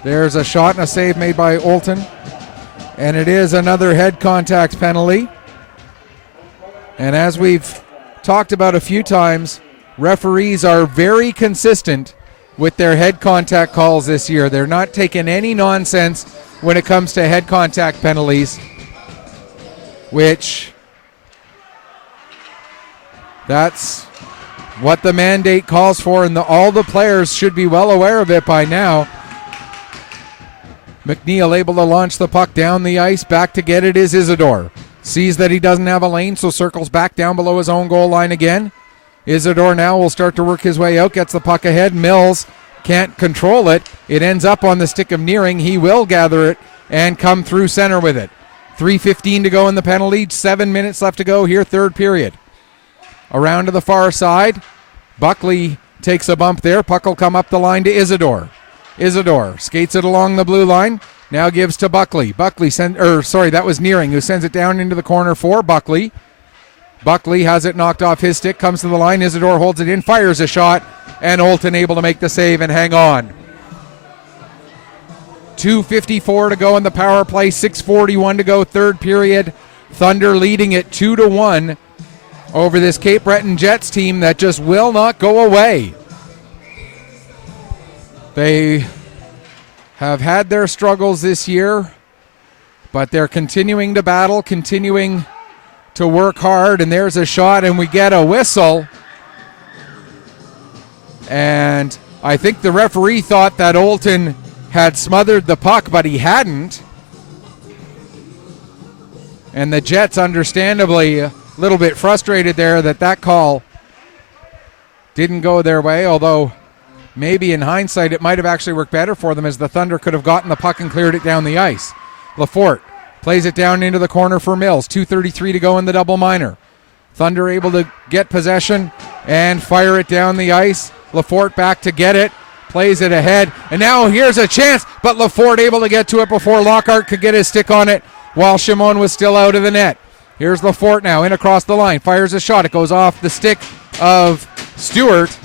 There's a shot and a save made by Olton. And it is another head contact penalty. And as we've talked about a few times, referees are very consistent with their head contact calls this year. They're not taking any nonsense when it comes to head contact penalties, which that's what the mandate calls for, and all the players should be well aware of it by now. McNeil able to launch the puck down the ice. Back to get it is Isidore. Sees that he doesn't have a lane, so circles back down below his own goal line again. Isidore now will start to work his way out. Gets the puck ahead. Mills can't control it. It ends up on the stick of Nearing. He will gather it and come through center with it. 3:15 to go in the penalty. 7 minutes left to go here, third period. Around to the far side. Buckley takes a bump there. Puck will come up the line to Isidore. Isidore skates it along the blue line. Now gives to Buckley. That was Nearing who sends it down into the corner for Buckley. Buckley has it knocked off his stick, comes to the line. Isidore holds it in, fires a shot, and Olton able to make the save and hang on. 2:54 to go in the power play. 6:41 to go, third period. Thunder leading it 2-1 over this Cape Breton Jets team that just will not go away. They have had their struggles this year, but they're continuing to battle, continuing to work hard, and there's a shot, and we get a whistle. And I think the referee thought that Olton had smothered the puck, but he hadn't. And the Jets, understandably, a little bit frustrated there that call didn't go their way, although maybe in hindsight, it might have actually worked better for them, as the Thunder could have gotten the puck and cleared it down the ice. Lafort plays it down into the corner for Mills. 2:33 to go in the double minor. Thunder able to get possession and fire it down the ice. Lafort back to get it, plays it ahead, and now here's a chance, but Lafort able to get to it before Lockhart could get his stick on it while Shimon was still out of the net. Here's Lafort now in across the line, fires a shot. It goes off the stick of Stewart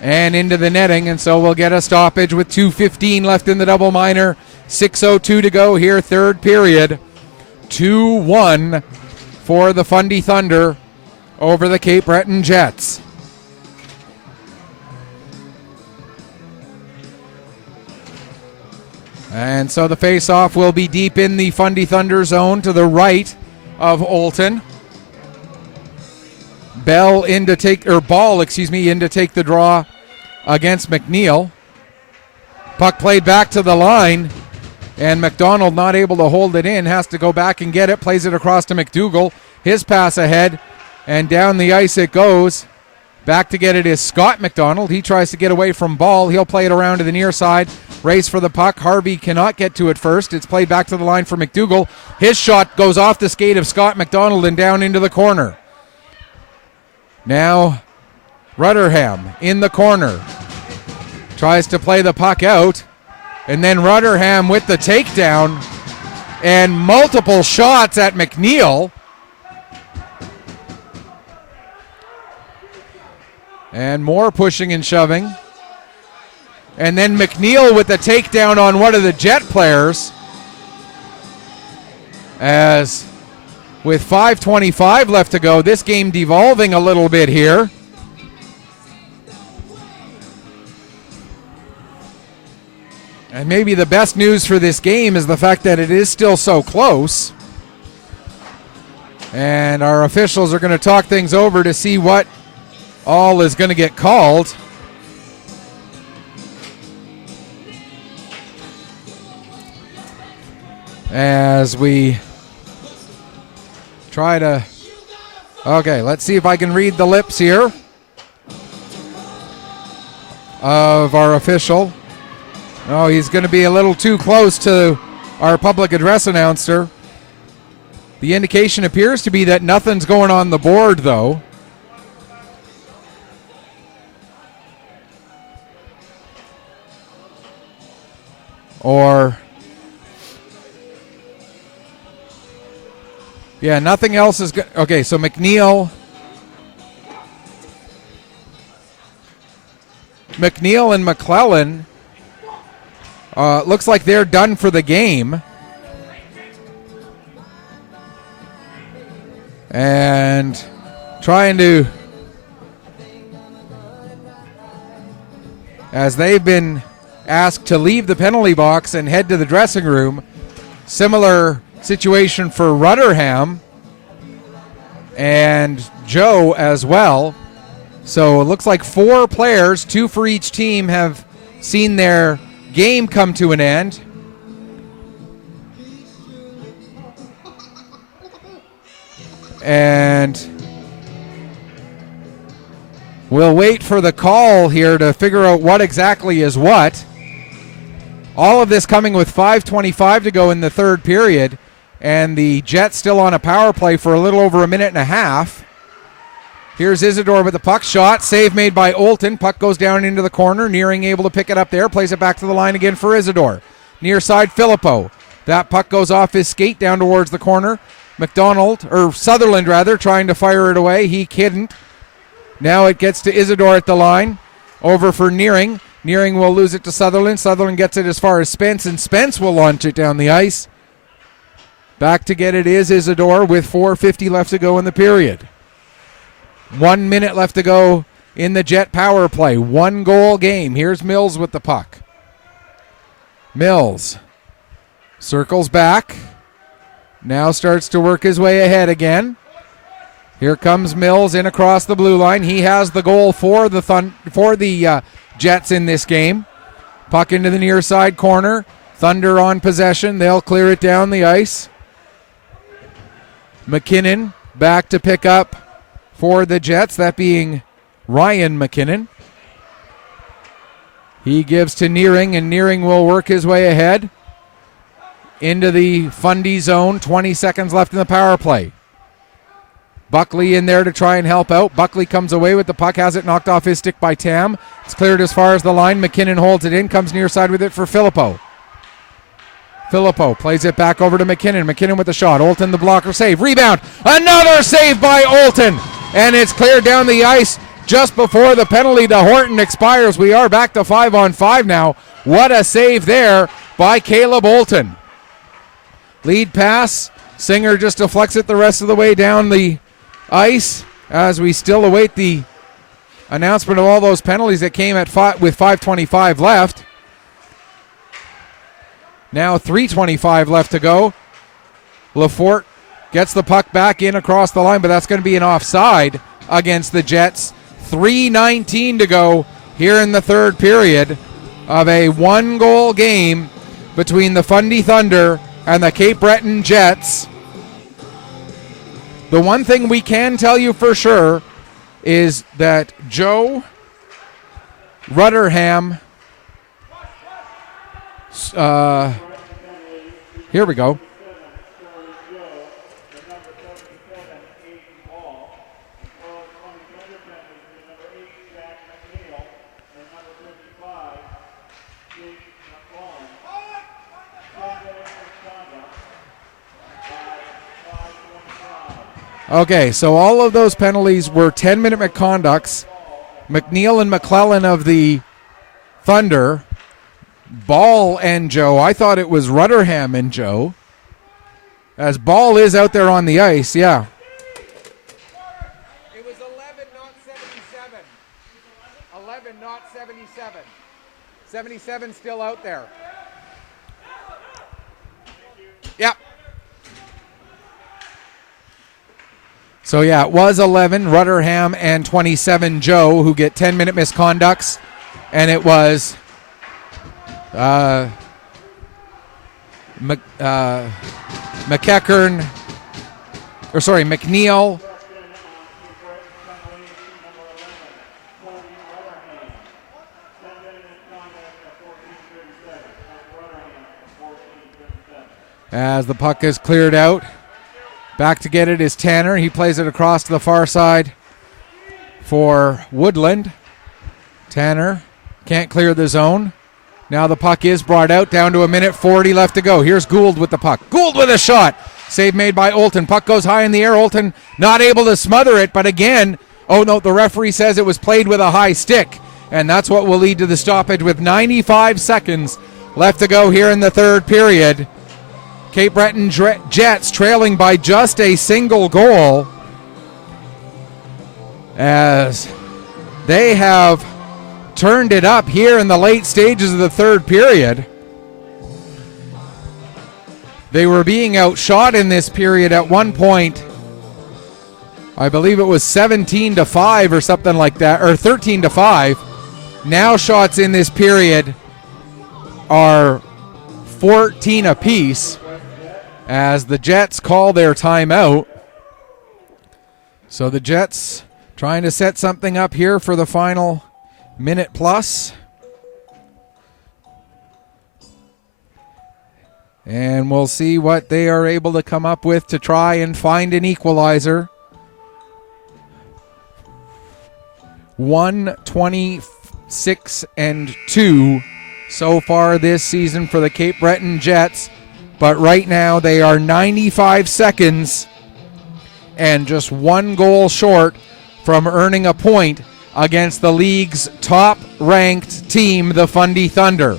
and into the netting, and so we'll get a stoppage with 2:15 left in the double minor. 6:02 to go here, third period. 2-1 for the Fundy Thunder over the Cape Breton Jets. And so the face-off will be deep in the Fundy Thunder zone to the right of Olton. Ball in to take the draw against McNeil. Puck played back to the line, and McDonald not able to hold it in, has to go back and get it, plays it across to McDougall. His pass ahead, and down the ice it goes. Back to get it is Scott McDonald. He tries to get away from Ball. He'll play it around to the near side. race for the puck. Harvey cannot get to it first. It's played back to the line for McDougall. His shot goes off the skate of Scott McDonald and down into the corner. Now Rutherham in the corner. Tries to play the puck out. And then Rutherham with the takedown. And multiple shots at McNeil. And more pushing and shoving. And then McNeil with the takedown on one of the Jet players. As with 5:25 left to go, this game devolving a little bit here. And maybe the best news for this game is the fact that it is still so close. And our officials are going to talk things over to see what all is going to get called. As we try to... Okay, let's see if I can read the lips here of our official. Oh, he's going to be a little too close to our public address announcer. The indication appears to be that nothing's going on the board, though. Or... Yeah, nothing else is good. Okay, so McNeil and McClellan looks like they're done for the game. And trying to, as they've been asked to leave the penalty box and head to the dressing room. Similar situation for Rutherham and Joe as well. So it looks like 4 players, 2 for each team, have seen their game come to an end. And we'll wait for the call here to figure out what exactly is what. All of this coming with 5:25 to go in the third period. And the Jets still on a power play for a little over a minute and a half. Here's Isidore with the puck. Shot. Save made by Olton. Puck goes down into the corner. Nearing able to pick it up there. Plays it back to the line again for Isidore. Near side, Filippo. That puck goes off his skate down towards the corner. Sutherland trying to fire it away. He couldn't. Now it gets to Isidore at the line. Over for Nearing. Nearing will lose it to Sutherland. Sutherland gets it as far as Spence, and Spence will launch it down the ice. Back to get it is Isidore with 4:50 left to go in the period. 1 minute left to go in the Jet power play. 1 goal game. Here's Mills with the puck. Mills circles back. Now starts to work his way ahead again. Here comes Mills in across the blue line. He has the goal for the Jets in this game. Puck into the near side corner. Thunder on possession. They'll clear it down the ice. McKinnon back to pick up for the Jets, that being Ryan McKinnon. He gives to Nearing, and Nearing will work his way ahead into the Fundy zone. 20 seconds left in the power play. Buckley in there to try and help out. Buckley comes away with the puck, has it knocked off his stick by Tam. It's cleared as far as the line. McKinnon holds it in, comes near side with it for Filippo. Filippo plays it back over to McKinnon. McKinnon with the shot. Olton the blocker save. Rebound. Another save by Olton. And it's cleared down the ice just before the penalty to Horton expires. We are back to 5-on-5 now. What a save there by Caleb Olton. Lead pass. Singer just deflects it the rest of the way down the ice as we still await the announcement of all those penalties that came at with 5:25 left. Now 3:25 left to go. Lafort gets the puck back in across the line, but that's going to be an offside against the Jets. 3:19 to go here in the third period of a 1-goal game between the Fundy Thunder and the Cape Breton Jets. The one thing we can tell you for sure is that Joe Rutherham Here we go. Okay, so all of those penalties were 10-minute misconducts. McNeil and McClellan of the Thunder. Ball and Joe. I thought it was Rutherham and Joe. As Ball is out there on the ice, yeah. It was 11, not 77. 11, not 77. 77 still out there. Yep. So, yeah, it was 11, Rutherham, and 27, Joe, who get 10-minute misconducts. And it was McNeil. As the puck is cleared out. Back to get it is Tanner. He plays it across to the far side for Woodland. Tanner can't clear the zone. Now the puck is brought out, down to a minute 40 left to go. Here's Gould with the puck. Gould with a shot. Save made by Olton. Puck goes high in the air. Olton not able to smother it, but again, oh no, the referee says it was played with a high stick. And that's what will lead to the stoppage with 95 seconds left to go here in the third period. Cape Breton Jets trailing by just a single goal as they have turned it up here in the late stages of the third period. They were being outshot in this period at one point. I believe it was 17-5 or something like that, or 13-5. Now shots in this period are 14 apiece as the Jets call their timeout. So the Jets trying to set something up here for the final minute plus. And we'll see what they are able to come up with to try and find an equalizer. 126-2 so far this season for the Cape Breton Jets. But right now they are 95 seconds and just one goal short from earning a point against the league's top-ranked team, the Fundy Thunder.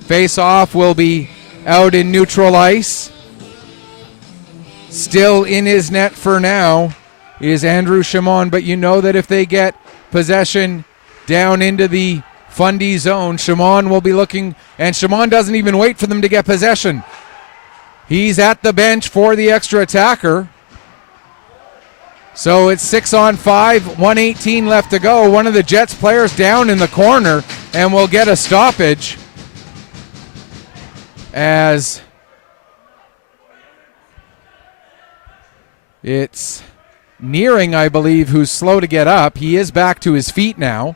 Face-off will be out in neutral ice. Still in his net for now is Andrew Shimon, but you know that if they get possession down into the Fundy zone, Shimon will be looking, and Shimon doesn't even wait for them to get possession. He's at the bench for the extra attacker. So it's 6-on-5, 1:18 left to go. One of the Jets players down in the corner and will get a stoppage as it's Nearing, I believe, who's slow to get up. He is back to his feet now.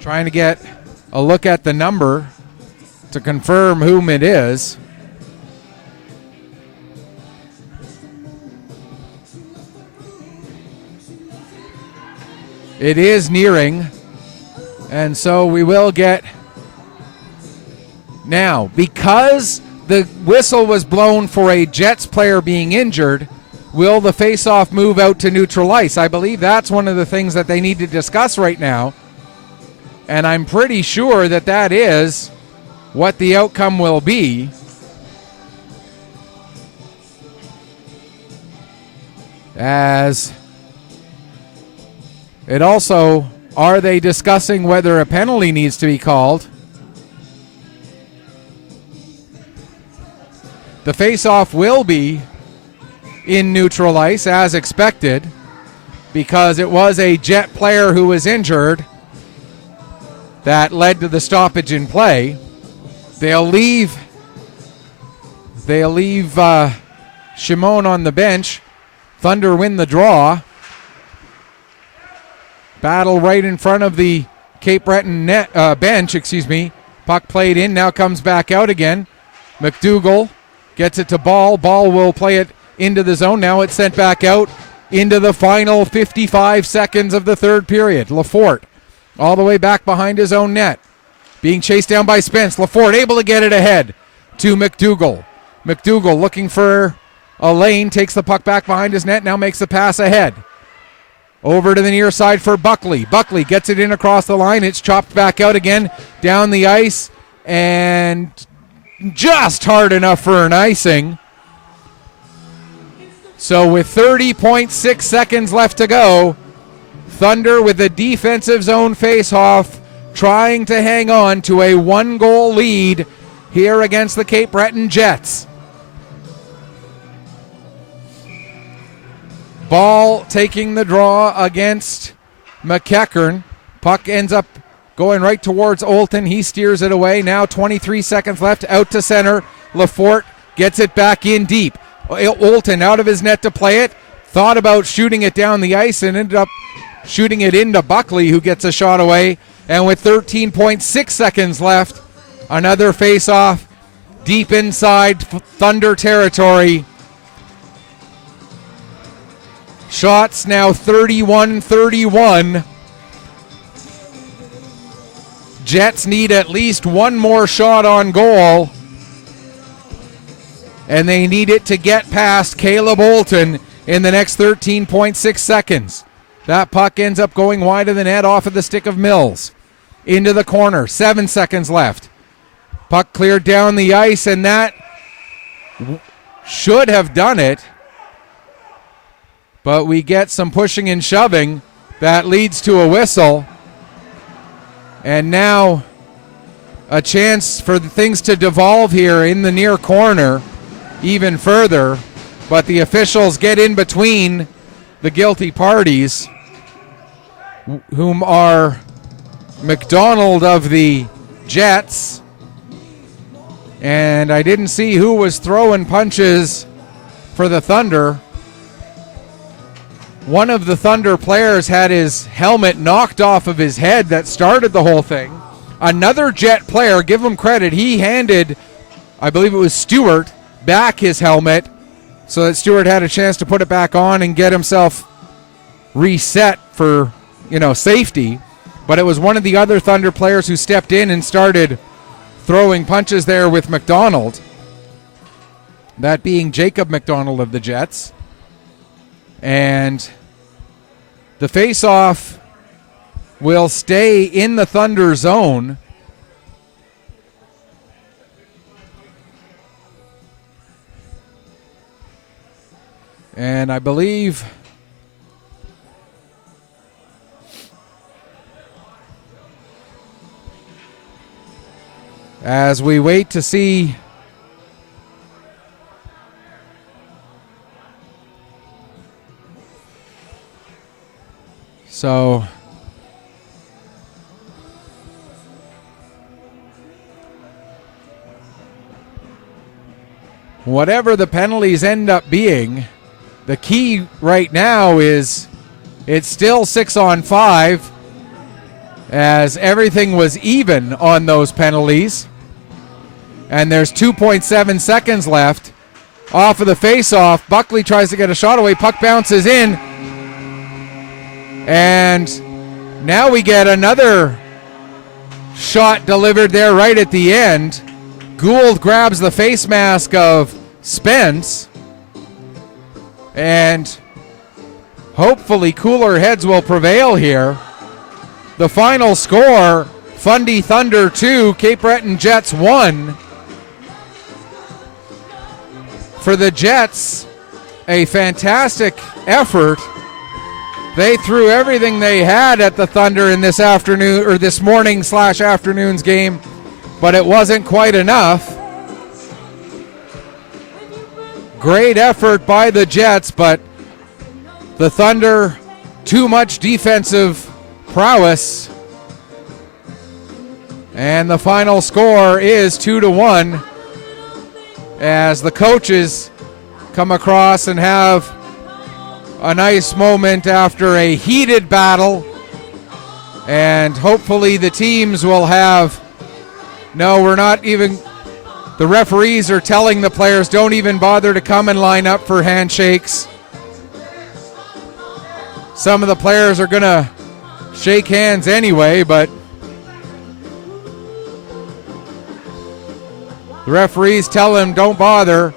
Trying to get a look at the number to confirm whom it is. It is Nearing, and so we will get now, because the whistle was blown for a Jets player being injured, will the face-off move out to neutral ice? I believe that's one of the things that they need to discuss right now, and I'm pretty sure that that is what the outcome will be. As it also, are they discussing whether a penalty needs to be called? The face-off will be in neutral ice as expected because it was a Jet player who was injured that led to the stoppage in play. They'll leave Shimon on the bench. Thunder win the draw. Battle right in front of the Cape Breton bench, Puck played in, now comes back out again. McDougall gets it to Ball. Ball will play it into the zone. Now it's sent back out into the final 55 seconds of the third period. Lafort all the way back behind his own net. Being chased down by Spence. Lafort able to get it ahead to McDougall. McDougall looking for a lane, takes the puck back behind his net, now makes the pass ahead. Over to the near side for Buckley. Buckley gets it in across the line. It's chopped back out again down the ice, and just hard enough for an icing. So with 30.6 seconds left to go, Thunder with a defensive zone faceoff trying to hang on to a 1-goal lead here against the Cape Breton Jets. Ball taking the draw against McEachern. Puck ends up going right towards Olton. He steers it away. Now 23 seconds left. Out to center. Lafort gets it back in deep. Olton out of his net to play it. Thought about shooting it down the ice and ended up shooting it into Buckley, who gets a shot away. And with 13.6 seconds left, another face-off deep inside Thunder territory. Shots now 31-31. Jets need at least one more shot on goal, and they need it to get past Caleb Olton in the next 13.6 seconds. That puck ends up going wide of the net off of the stick of Mills. Into the corner, 7 seconds left. Puck cleared down the ice, and that should have done it. But we get some pushing and shoving that leads to a whistle. And now a chance for the things to devolve here in the near corner even further. But the officials get in between the guilty parties, whom are McDonald of the Jets. And I didn't see who was throwing punches for the Thunder. One of the Thunder players had his helmet knocked off of his head. That started the whole thing. Another Jet player, give him credit, he handed, I believe it was Stewart, back his helmet so that Stewart had a chance to put it back on and get himself reset for, safety. But it was one of the other Thunder players who stepped in and started throwing punches there with McDonald. That being Jacob McDonald of the Jets. And the face-off will stay in the Thunder zone. And I believe as we wait to see so whatever the penalties end up being, the key right now is it's still 6-on-5 as everything was even on those penalties. And there's 2.7 seconds left. Off of the face-off, Buckley tries to get a shot away. Puck bounces in. And now we get another shot delivered there right at the end. Gould grabs the face mask of Spence. And hopefully cooler heads will prevail here. The final score, Fundy Thunder 2, Cape Breton Jets 1. For the Jets, a fantastic effort. They threw everything they had at the Thunder in this afternoon, or this morning/afternoon's game, but it wasn't quite enough. Great effort by the Jets, but the Thunder, too much defensive prowess. And the final score is 2-1 as the coaches come across and have a nice moment after a heated battle And hopefully the teams will have, no, we're not even, the referees are telling the players don't even bother to come and line up for handshakes. Some of the players are going to shake hands anyway, but the referees tell them don't bother.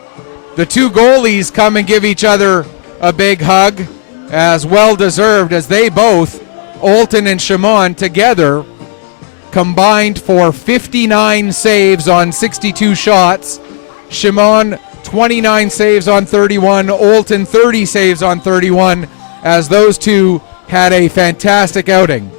The two goalies come and give each other a big hug, as well deserved, as they both, Olton and Shimon together, combined for 59 saves on 62 shots. Shimon 29 saves on 31, Olton 30 saves on 31, as those two had a fantastic outing.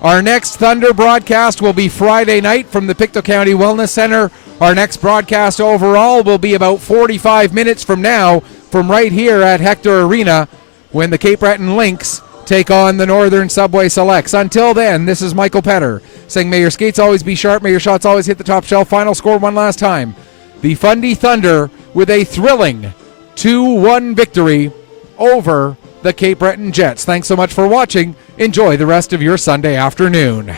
Our next Thunder broadcast will be Friday night from the Pictou County Wellness Center. Our next broadcast overall will be about 45 minutes from now from right here at Hector Arena when the Cape Breton Lynx take on the Northern Subway Selects. Until then, this is Michael Petter saying may your skates always be sharp, may your shots always hit the top shelf. Final score one last time. The Fundy Thunder with a thrilling 2-1 victory over the Cape Breton Jets. Thanks so much for watching. Enjoy the rest of your Sunday afternoon.